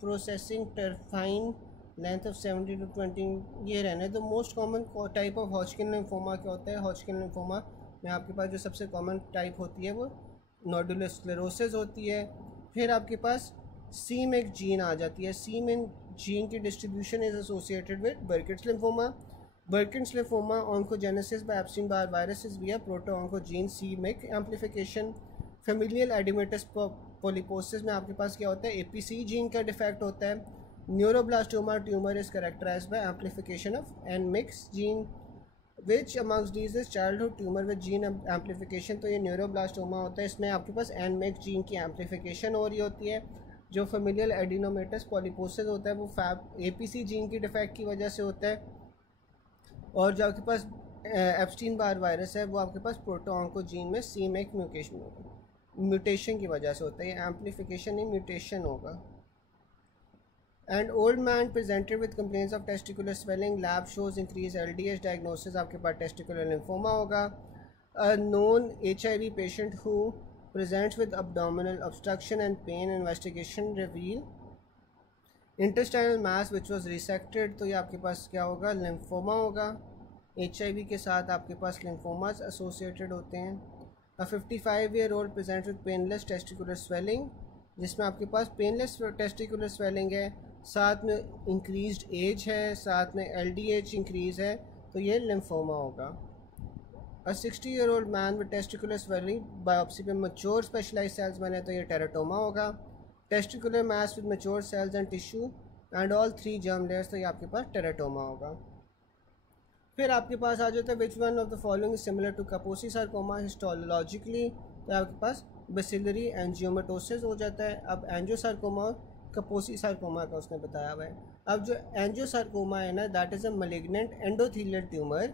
प्रोसेसिंग टर्फाइन लेंथ ऑफ 70 to 20 ये रहना है। तो most common type of Hodgkin lymphoma क्या होता है, हॉजकिन लिम्फोमा में आपके पास जो सबसे कॉमन टाइप होती है वो नोडुलर स्क्लेरोसिस होती है। फिर आपके पास सीमेक जीन आ जाती है। सीमेक जीन की distribution is associated with Burkitt's lymphoma, Burkitt's lymphoma oncogenesis by Epstein Barr virus via proto oncogene c myc amplification. Familial adenomatous polyposis में आपके पास क्या होता है, एपीसी जीन का डिफेक्ट होता है। Neuroblastoma tumour is characterised by amplification of n myc gene, which amongst these is childhood tumour with gene amplification. तो ये न्यूरोब्लास्टोमा होता है, इसमें आपके पास एनमिक्स जीन की एम्पलीफिकेशन हो रही होती है। जो फेमिलियल एडिनोमेटस पॉलीपोसिस होता है वो एपीसी जीन की डिफेक्ट की वजह से होता है। और जो आपके पास एप्स्टीन बार वायरस है वो आपके पास प्रोटोऑन्को जीन में सीमेक म्यूटेशन की वजह से होता है। ये एम्पलीफिकेशन नहीं, म्यूटेशन होगा। And old man presented with complaints of testicular swelling, lab shows increase LDH, diagnosis आपके पास टेस्टिकुलर लिम्फोमा होगा। A known HIV patient who presents with abdominal obstruction and pain, investigation reveal intestinal mass which was resected, तो ये आपके पास क्या होगा, लिम्फोमा होगा। HIV के साथ आपके पास लिम्फोमास एसोसिएटेड होते हैं। अ 55-year-old presents with painless testicular swelling, जिसमें आपके पास पेनलेस टेस्टिकुलर स्वेलिंग है, साथ में इंक्रीज्ड एज है, साथ में LDH इंक्रीज है, तो ये लिम्फोमा होगा। A 60-year-old man with testicular swelling, biopsy पे mature specialized cells बने तो ये टेराटोमा होगा। Testicular mass with mature cells and tissue and all 3 germ layers, तो ये आपके पास टेराटोमा होगा। फिर आपके पास आ जाता है which one of the following is similar to Kaposi sarcoma histologically, तो आपके पास बेसिलरी एंजियोमेटोसिस हो जाता है। अब एंजियोसार्कोमा कापोसी सार्कोमा का उसने बताया हुआ है। अब जो एंजियोसार्कोमा है ना, that is a malignant endothelial tumour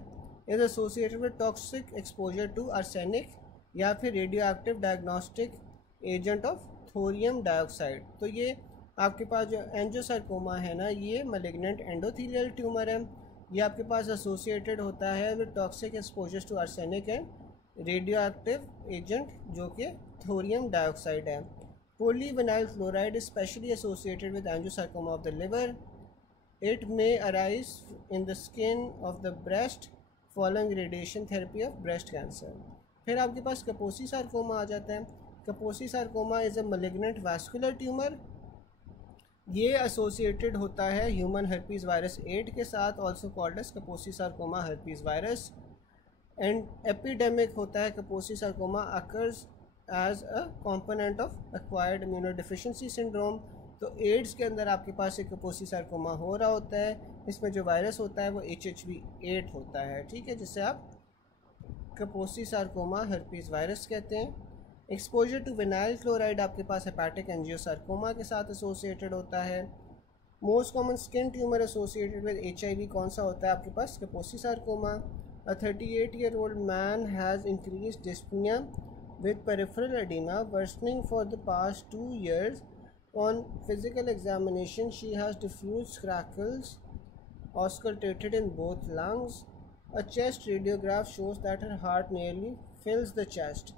is associated with toxic exposure to arsenic या फिर radio active diagnostic agent of thorium dioxide. तो ये आपके पास जो एंजियोसार्कोमा है ना, ये मलिग्नेंट एंडोथीलियल ट्यूमर है। ये आपके पास एसोसिएटेड होता है with toxic exposure to arsenic and radio active agent जो कि थोरियम डाइऑक्साइड है। Polyvinyl chloride is specially associated with angiosarcoma of the liver. It may arise in the skin of the breast following radiation therapy of breast cancer. फिर आपके पास कापोसी सार्कोमा आ जाता है। Kaposi sarcoma is a malignant vascular tumour. ये एसोसिएटेड होता है ह्यूमन हर्पीज वायरस 8 के साथ, also called as Kaposi sarcoma herpes virus. And epidemic होता है Kaposi sarcoma occurs as a component of acquired immunodeficiency syndrome. तो एड्स के अंदर आपके पास एक कापोसी सार्कोमा हो रहा होता है, इसमें जो वायरस होता है वो HHV8 होता है, ठीक है, जिससे आप कापोसी सार्कोमा हर्पीज वायरस कहते हैं। एक्सपोजर टू विनाइल क्लोराइड आपके पास हेपेटिक एंजियोसार्कोमा के साथ एसोसिएटेड होता है। Most common skin tumour associated with HIV कौन सा होता है आपके पास, Kaposi sarcoma. A 38-year-old man has increased dyspnea with peripheral edema worsening for the past 2 years. On physical examination, she has diffuse crackles auscultated in both lungs. A chest radiograph shows that her heart nearly fills the chest.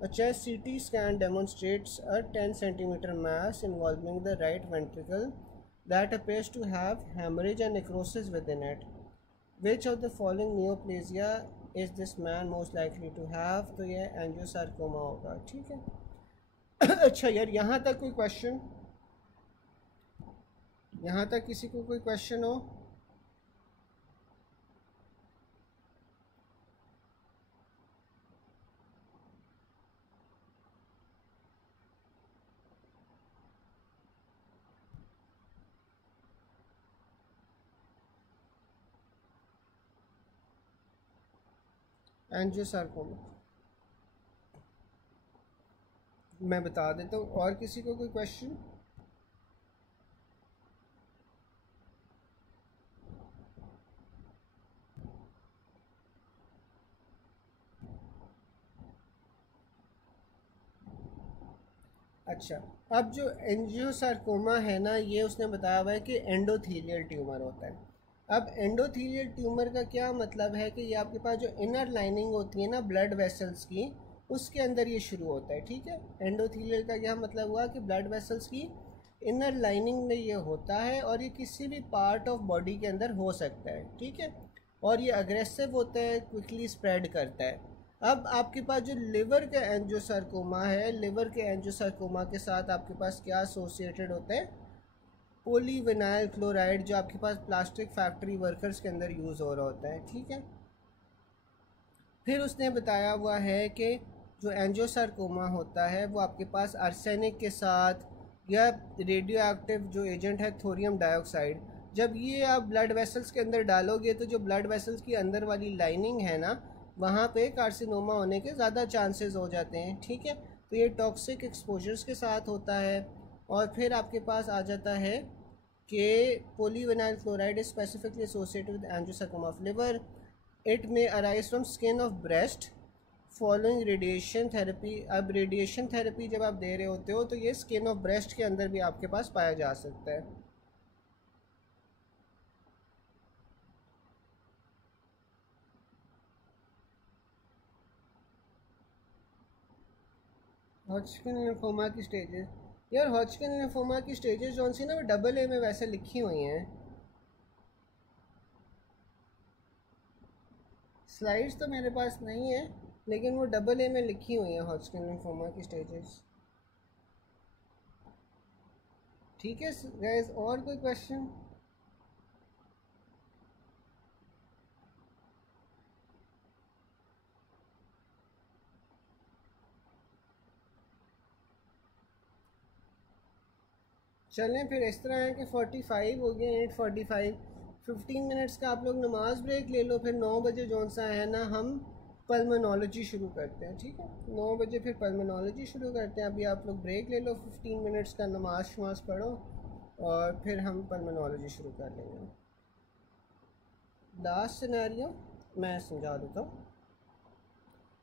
A chest CT scan demonstrates a 10 centimeter mass involving the right ventricle that appears to have hemorrhage and necrosis within it. Which of the following neoplasia is this man most likely to have? तो ये एंजियोसार्कोमा होगा, ठीक है। अच्छा यार, यहाँ तक कोई क्वेश्चन, यहाँ तक किसी को कोई क्वेश्चन हो? एंजियोसार्कोमा मैं बता देता हूँ। और किसी को कोई क्वेश्चन? अच्छा, अब जो एंजियोसार्कोमा है ना, ये उसने बताया हुआ है कि एंडोथीलियल ट्यूमर होता है। अब एंडोथीलियल ट्यूमर का क्या मतलब है कि ये आपके पास जो इनर लाइनिंग होती है ना ब्लड वेसल्स की, उसके अंदर ये शुरू होता है। ठीक है, एंडोथीलियल का क्या मतलब हुआ कि ब्लड वेसल्स की इनर लाइनिंग में ये होता है और ये किसी भी पार्ट ऑफ बॉडी के अंदर हो सकता है। ठीक है, और ये अग्रेसिव होता है, क्विकली स्प्रेड करता है। अब आपके पास जो लिवर का एंजियोसार्कोमा है, लिवर के एंजियोसार्कोमा के साथ आपके पास क्या एसोसिएटेड होता है, पॉलीविनाइल क्लोराइड, जो आपके पास प्लास्टिक फैक्ट्री वर्कर्स के अंदर यूज़ हो रहा होता है। ठीक है, फिर उसने बताया हुआ है कि जो एंजियोसार्कोमा होता है वो आपके पास आर्सेनिक के साथ या रेडियो एक्टिव जो एजेंट है थोरियम डाइऑक्साइड, जब ये आप ब्लड वेसल्स के अंदर डालोगे तो जो ब्लड वेसल्स की अंदर वाली लाइनिंग है ना, वहाँ पे कार्सिनोमा होने के ज़्यादा चांसेस हो जाते हैं। ठीक है, तो ये टॉक्सिक एक्सपोजर्स के साथ होता है। और फिर आपके पास आ जाता है कि polyvinyl chloride is specifically associated with angiosarcoma of liver. It may arise from skin of breast following radiation therapy. अब रेडिएशन थेरेपी जब आप दे रहे होते हो तो ये स्किन ऑफ ब्रेस्ट के अंदर भी आपके पास पाया जा सकता है। हॉटस्किन लिम्फोमा की स्टेजेस, यार हॉटस्किन लिम्फोमा की स्टेजेस जो सी ना वो डबल ए में वैसे लिखी हुई हैं, स्लाइड्स तो मेरे पास नहीं है, लेकिन वो डबल ए में लिखी हुई है हॉटस्किन लिम्फोमा की स्टेजेस। ठीक है गाइस, और कोई क्वेश्चन? चलें फिर, इस तरह है कि 45 हो गए, 8:45, 15 मिनट्स का आप लोग नमाज ब्रेक ले लो, फिर 9 बजे जौन सा है ना हम पल्मोनोलॉजी शुरू करते हैं। ठीक है, 9 बजे फिर पल्मोनोलॉजी शुरू करते हैं। अभी आप लोग ब्रेक ले लो 15 मिनट्स का, नमाज शमाज पढ़ो और फिर हम पल्मोनोलॉजी शुरू कर लेंगे। लास्ट सिनेरियो मैं समझा देता हूँ।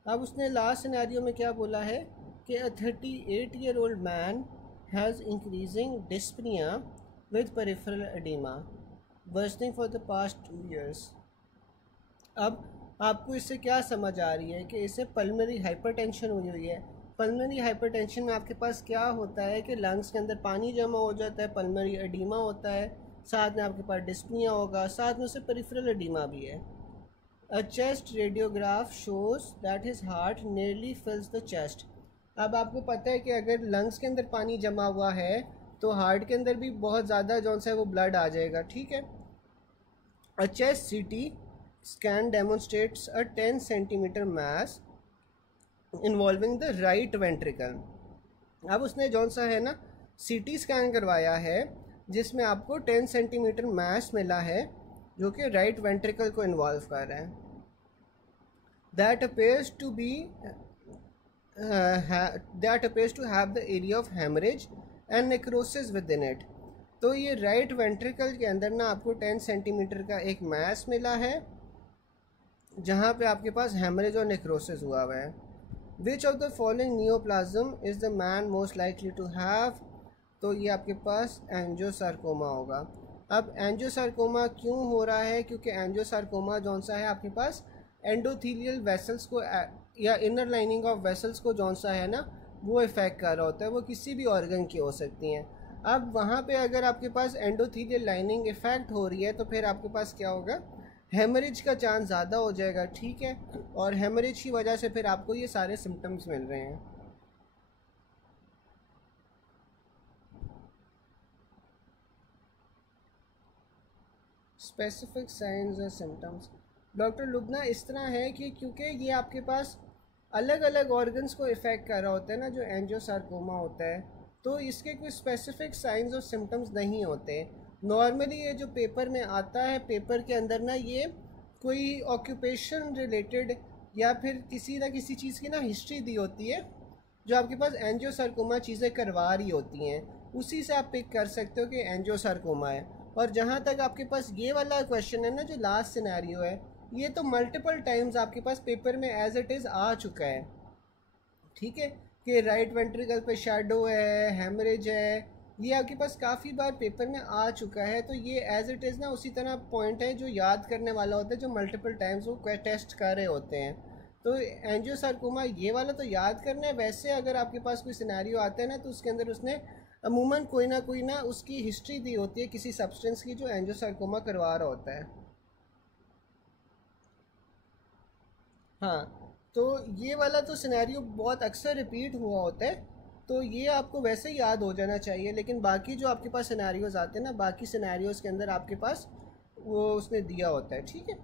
अब उसने लास्ट सिनेरियो में क्या बोला है कि अ 38-year-old man has increasing dyspnea with peripheral edema worsening for the past 2 years। अब आपको इससे क्या समझ आ रही है कि इससे पल्मोनरी हाइपरटेंशन हुई हुई है। पल्मोनरी हाइपरटेंशन में आपके पास क्या होता है कि लंग्स के अंदर पानी जमा हो जाता है, पल्मोनरी एडिमा होता है, साथ में आपके पास डिस्पनिया होगा, साथ में उससे पेरिफेरल एडिमा भी है। A chest radiograph shows that his heart nearly fills the chest. अब आपको पता है कि अगर लंग्स के अंदर पानी जमा हुआ है तो हार्ट के अंदर भी बहुत ज़्यादा जौन सा है वो ब्लड आ जाएगा। ठीक है, a chest CT scan demonstrates a 10 centimetre mass involving the right ventricle. अब उसने जौन सा है ना सीटी स्कैन करवाया है जिसमें आपको 10 सेंटीमीटर मास मिला है जो कि राइट वेंट्रिकल को इन्वॉल्व कर रहा है। That appears to be that appears to have the area of hemorrhage and necrosis within it। तो ये राइट वेंट्रिकल के अंदर ना आपको 10 सेंटीमीटर का एक मास मिला है जहाँ पे आपके पास हेमरेज और नेक्रोसिस हुआ हुआ है। Which of the following neoplasm is the man most likely to have, तो ये आपके पास एंजियोसार्कोमा होगा। अब एंजियोसार्कोमा क्यों हो रहा है, क्योंकि एंजियोसार्कोमा जौन सा है आपके पास एंडोथीलियल वेसल्स को या इनर लाइनिंग ऑफ वेसल्स को जौन सा है ना वो इफ़ेक्ट कर रहा होता है। वो किसी भी ऑर्गन की हो सकती हैं। अब वहाँ पे अगर आपके पास एंडोथीलियल लाइनिंग इफ़ेक्ट हो रही है तो फिर आपके पास क्या होगा, हेमरेज का चांस ज़्यादा हो जाएगा। ठीक है, और हेमरेज की वजह से फिर आपको ये सारे सिम्टम्स मिल रहे हैं। स्पेसिफिक साइंस और सिम्टम्स डॉक्टर लुबना इस तरह है कि क्योंकि ये आपके पास अलग अलग ऑर्गन्स को इफ़ेक्ट कर रहा होता है ना जो एंजियोसार्कोमा होता है, तो इसके कोई स्पेसिफिक साइंस और सिम्टम्स नहीं होते। नॉर्मली ये जो पेपर में आता है, पेपर के अंदर ना ये कोई ऑक्यूपेशन रिलेटेड या फिर किसी ना किसी चीज़ की ना हिस्ट्री दी होती है जो आपके पास एंजियोसार्कोमा चीज़ें करवा रही होती हैं, उसी से आप पिक कर सकते हो कि एंजियोसार्कोमा है। और जहाँ तक आपके पास ये वाला क्वेश्चन है ना जो लास्ट सिनेरियो है, ये तो मल्टीपल टाइम्स आपके पास पेपर में एज इट इज़ आ चुका है। ठीक है, कि राइट वेंट्रिकल पे शैडो है, हेमरेज है, ये आपके पास काफ़ी बार पेपर में आ चुका है। तो ये एज इट इज़ ना उसी तरह पॉइंट है जो याद करने वाला होता है, जो मल्टीपल टाइम्स वो टेस्ट कर रहे होते हैं। तो एंजियोसार्कोमा ये वाला तो याद करना है। वैसे अगर आपके पास कोई सिनेरियो आता है ना, तो उसके अंदर उसने अमूमन कोई ना उसकी हिस्ट्री दी होती है किसी सब्सटेंस की जो एंजियोसार्कोमा करवा रहा होता है। हाँ, तो ये वाला तो सिनेरियो बहुत अक्सर रिपीट हुआ होता है, तो ये आपको वैसे ही याद हो जाना चाहिए। लेकिन बाकी जो आपके पास सिनेरियोज आते हैं ना, बाकी सिनेरियोज के अंदर आपके पास वो उसने दिया होता है। ठीक है,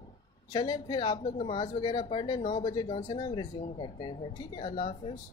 चलें फिर आप लोग नमाज़ वगैरह पढ़ लें। 9 बजे जौन से ना हम रिज्यूम करते हैं फिर। ठीक है, अल्लाह हाफ़िज़।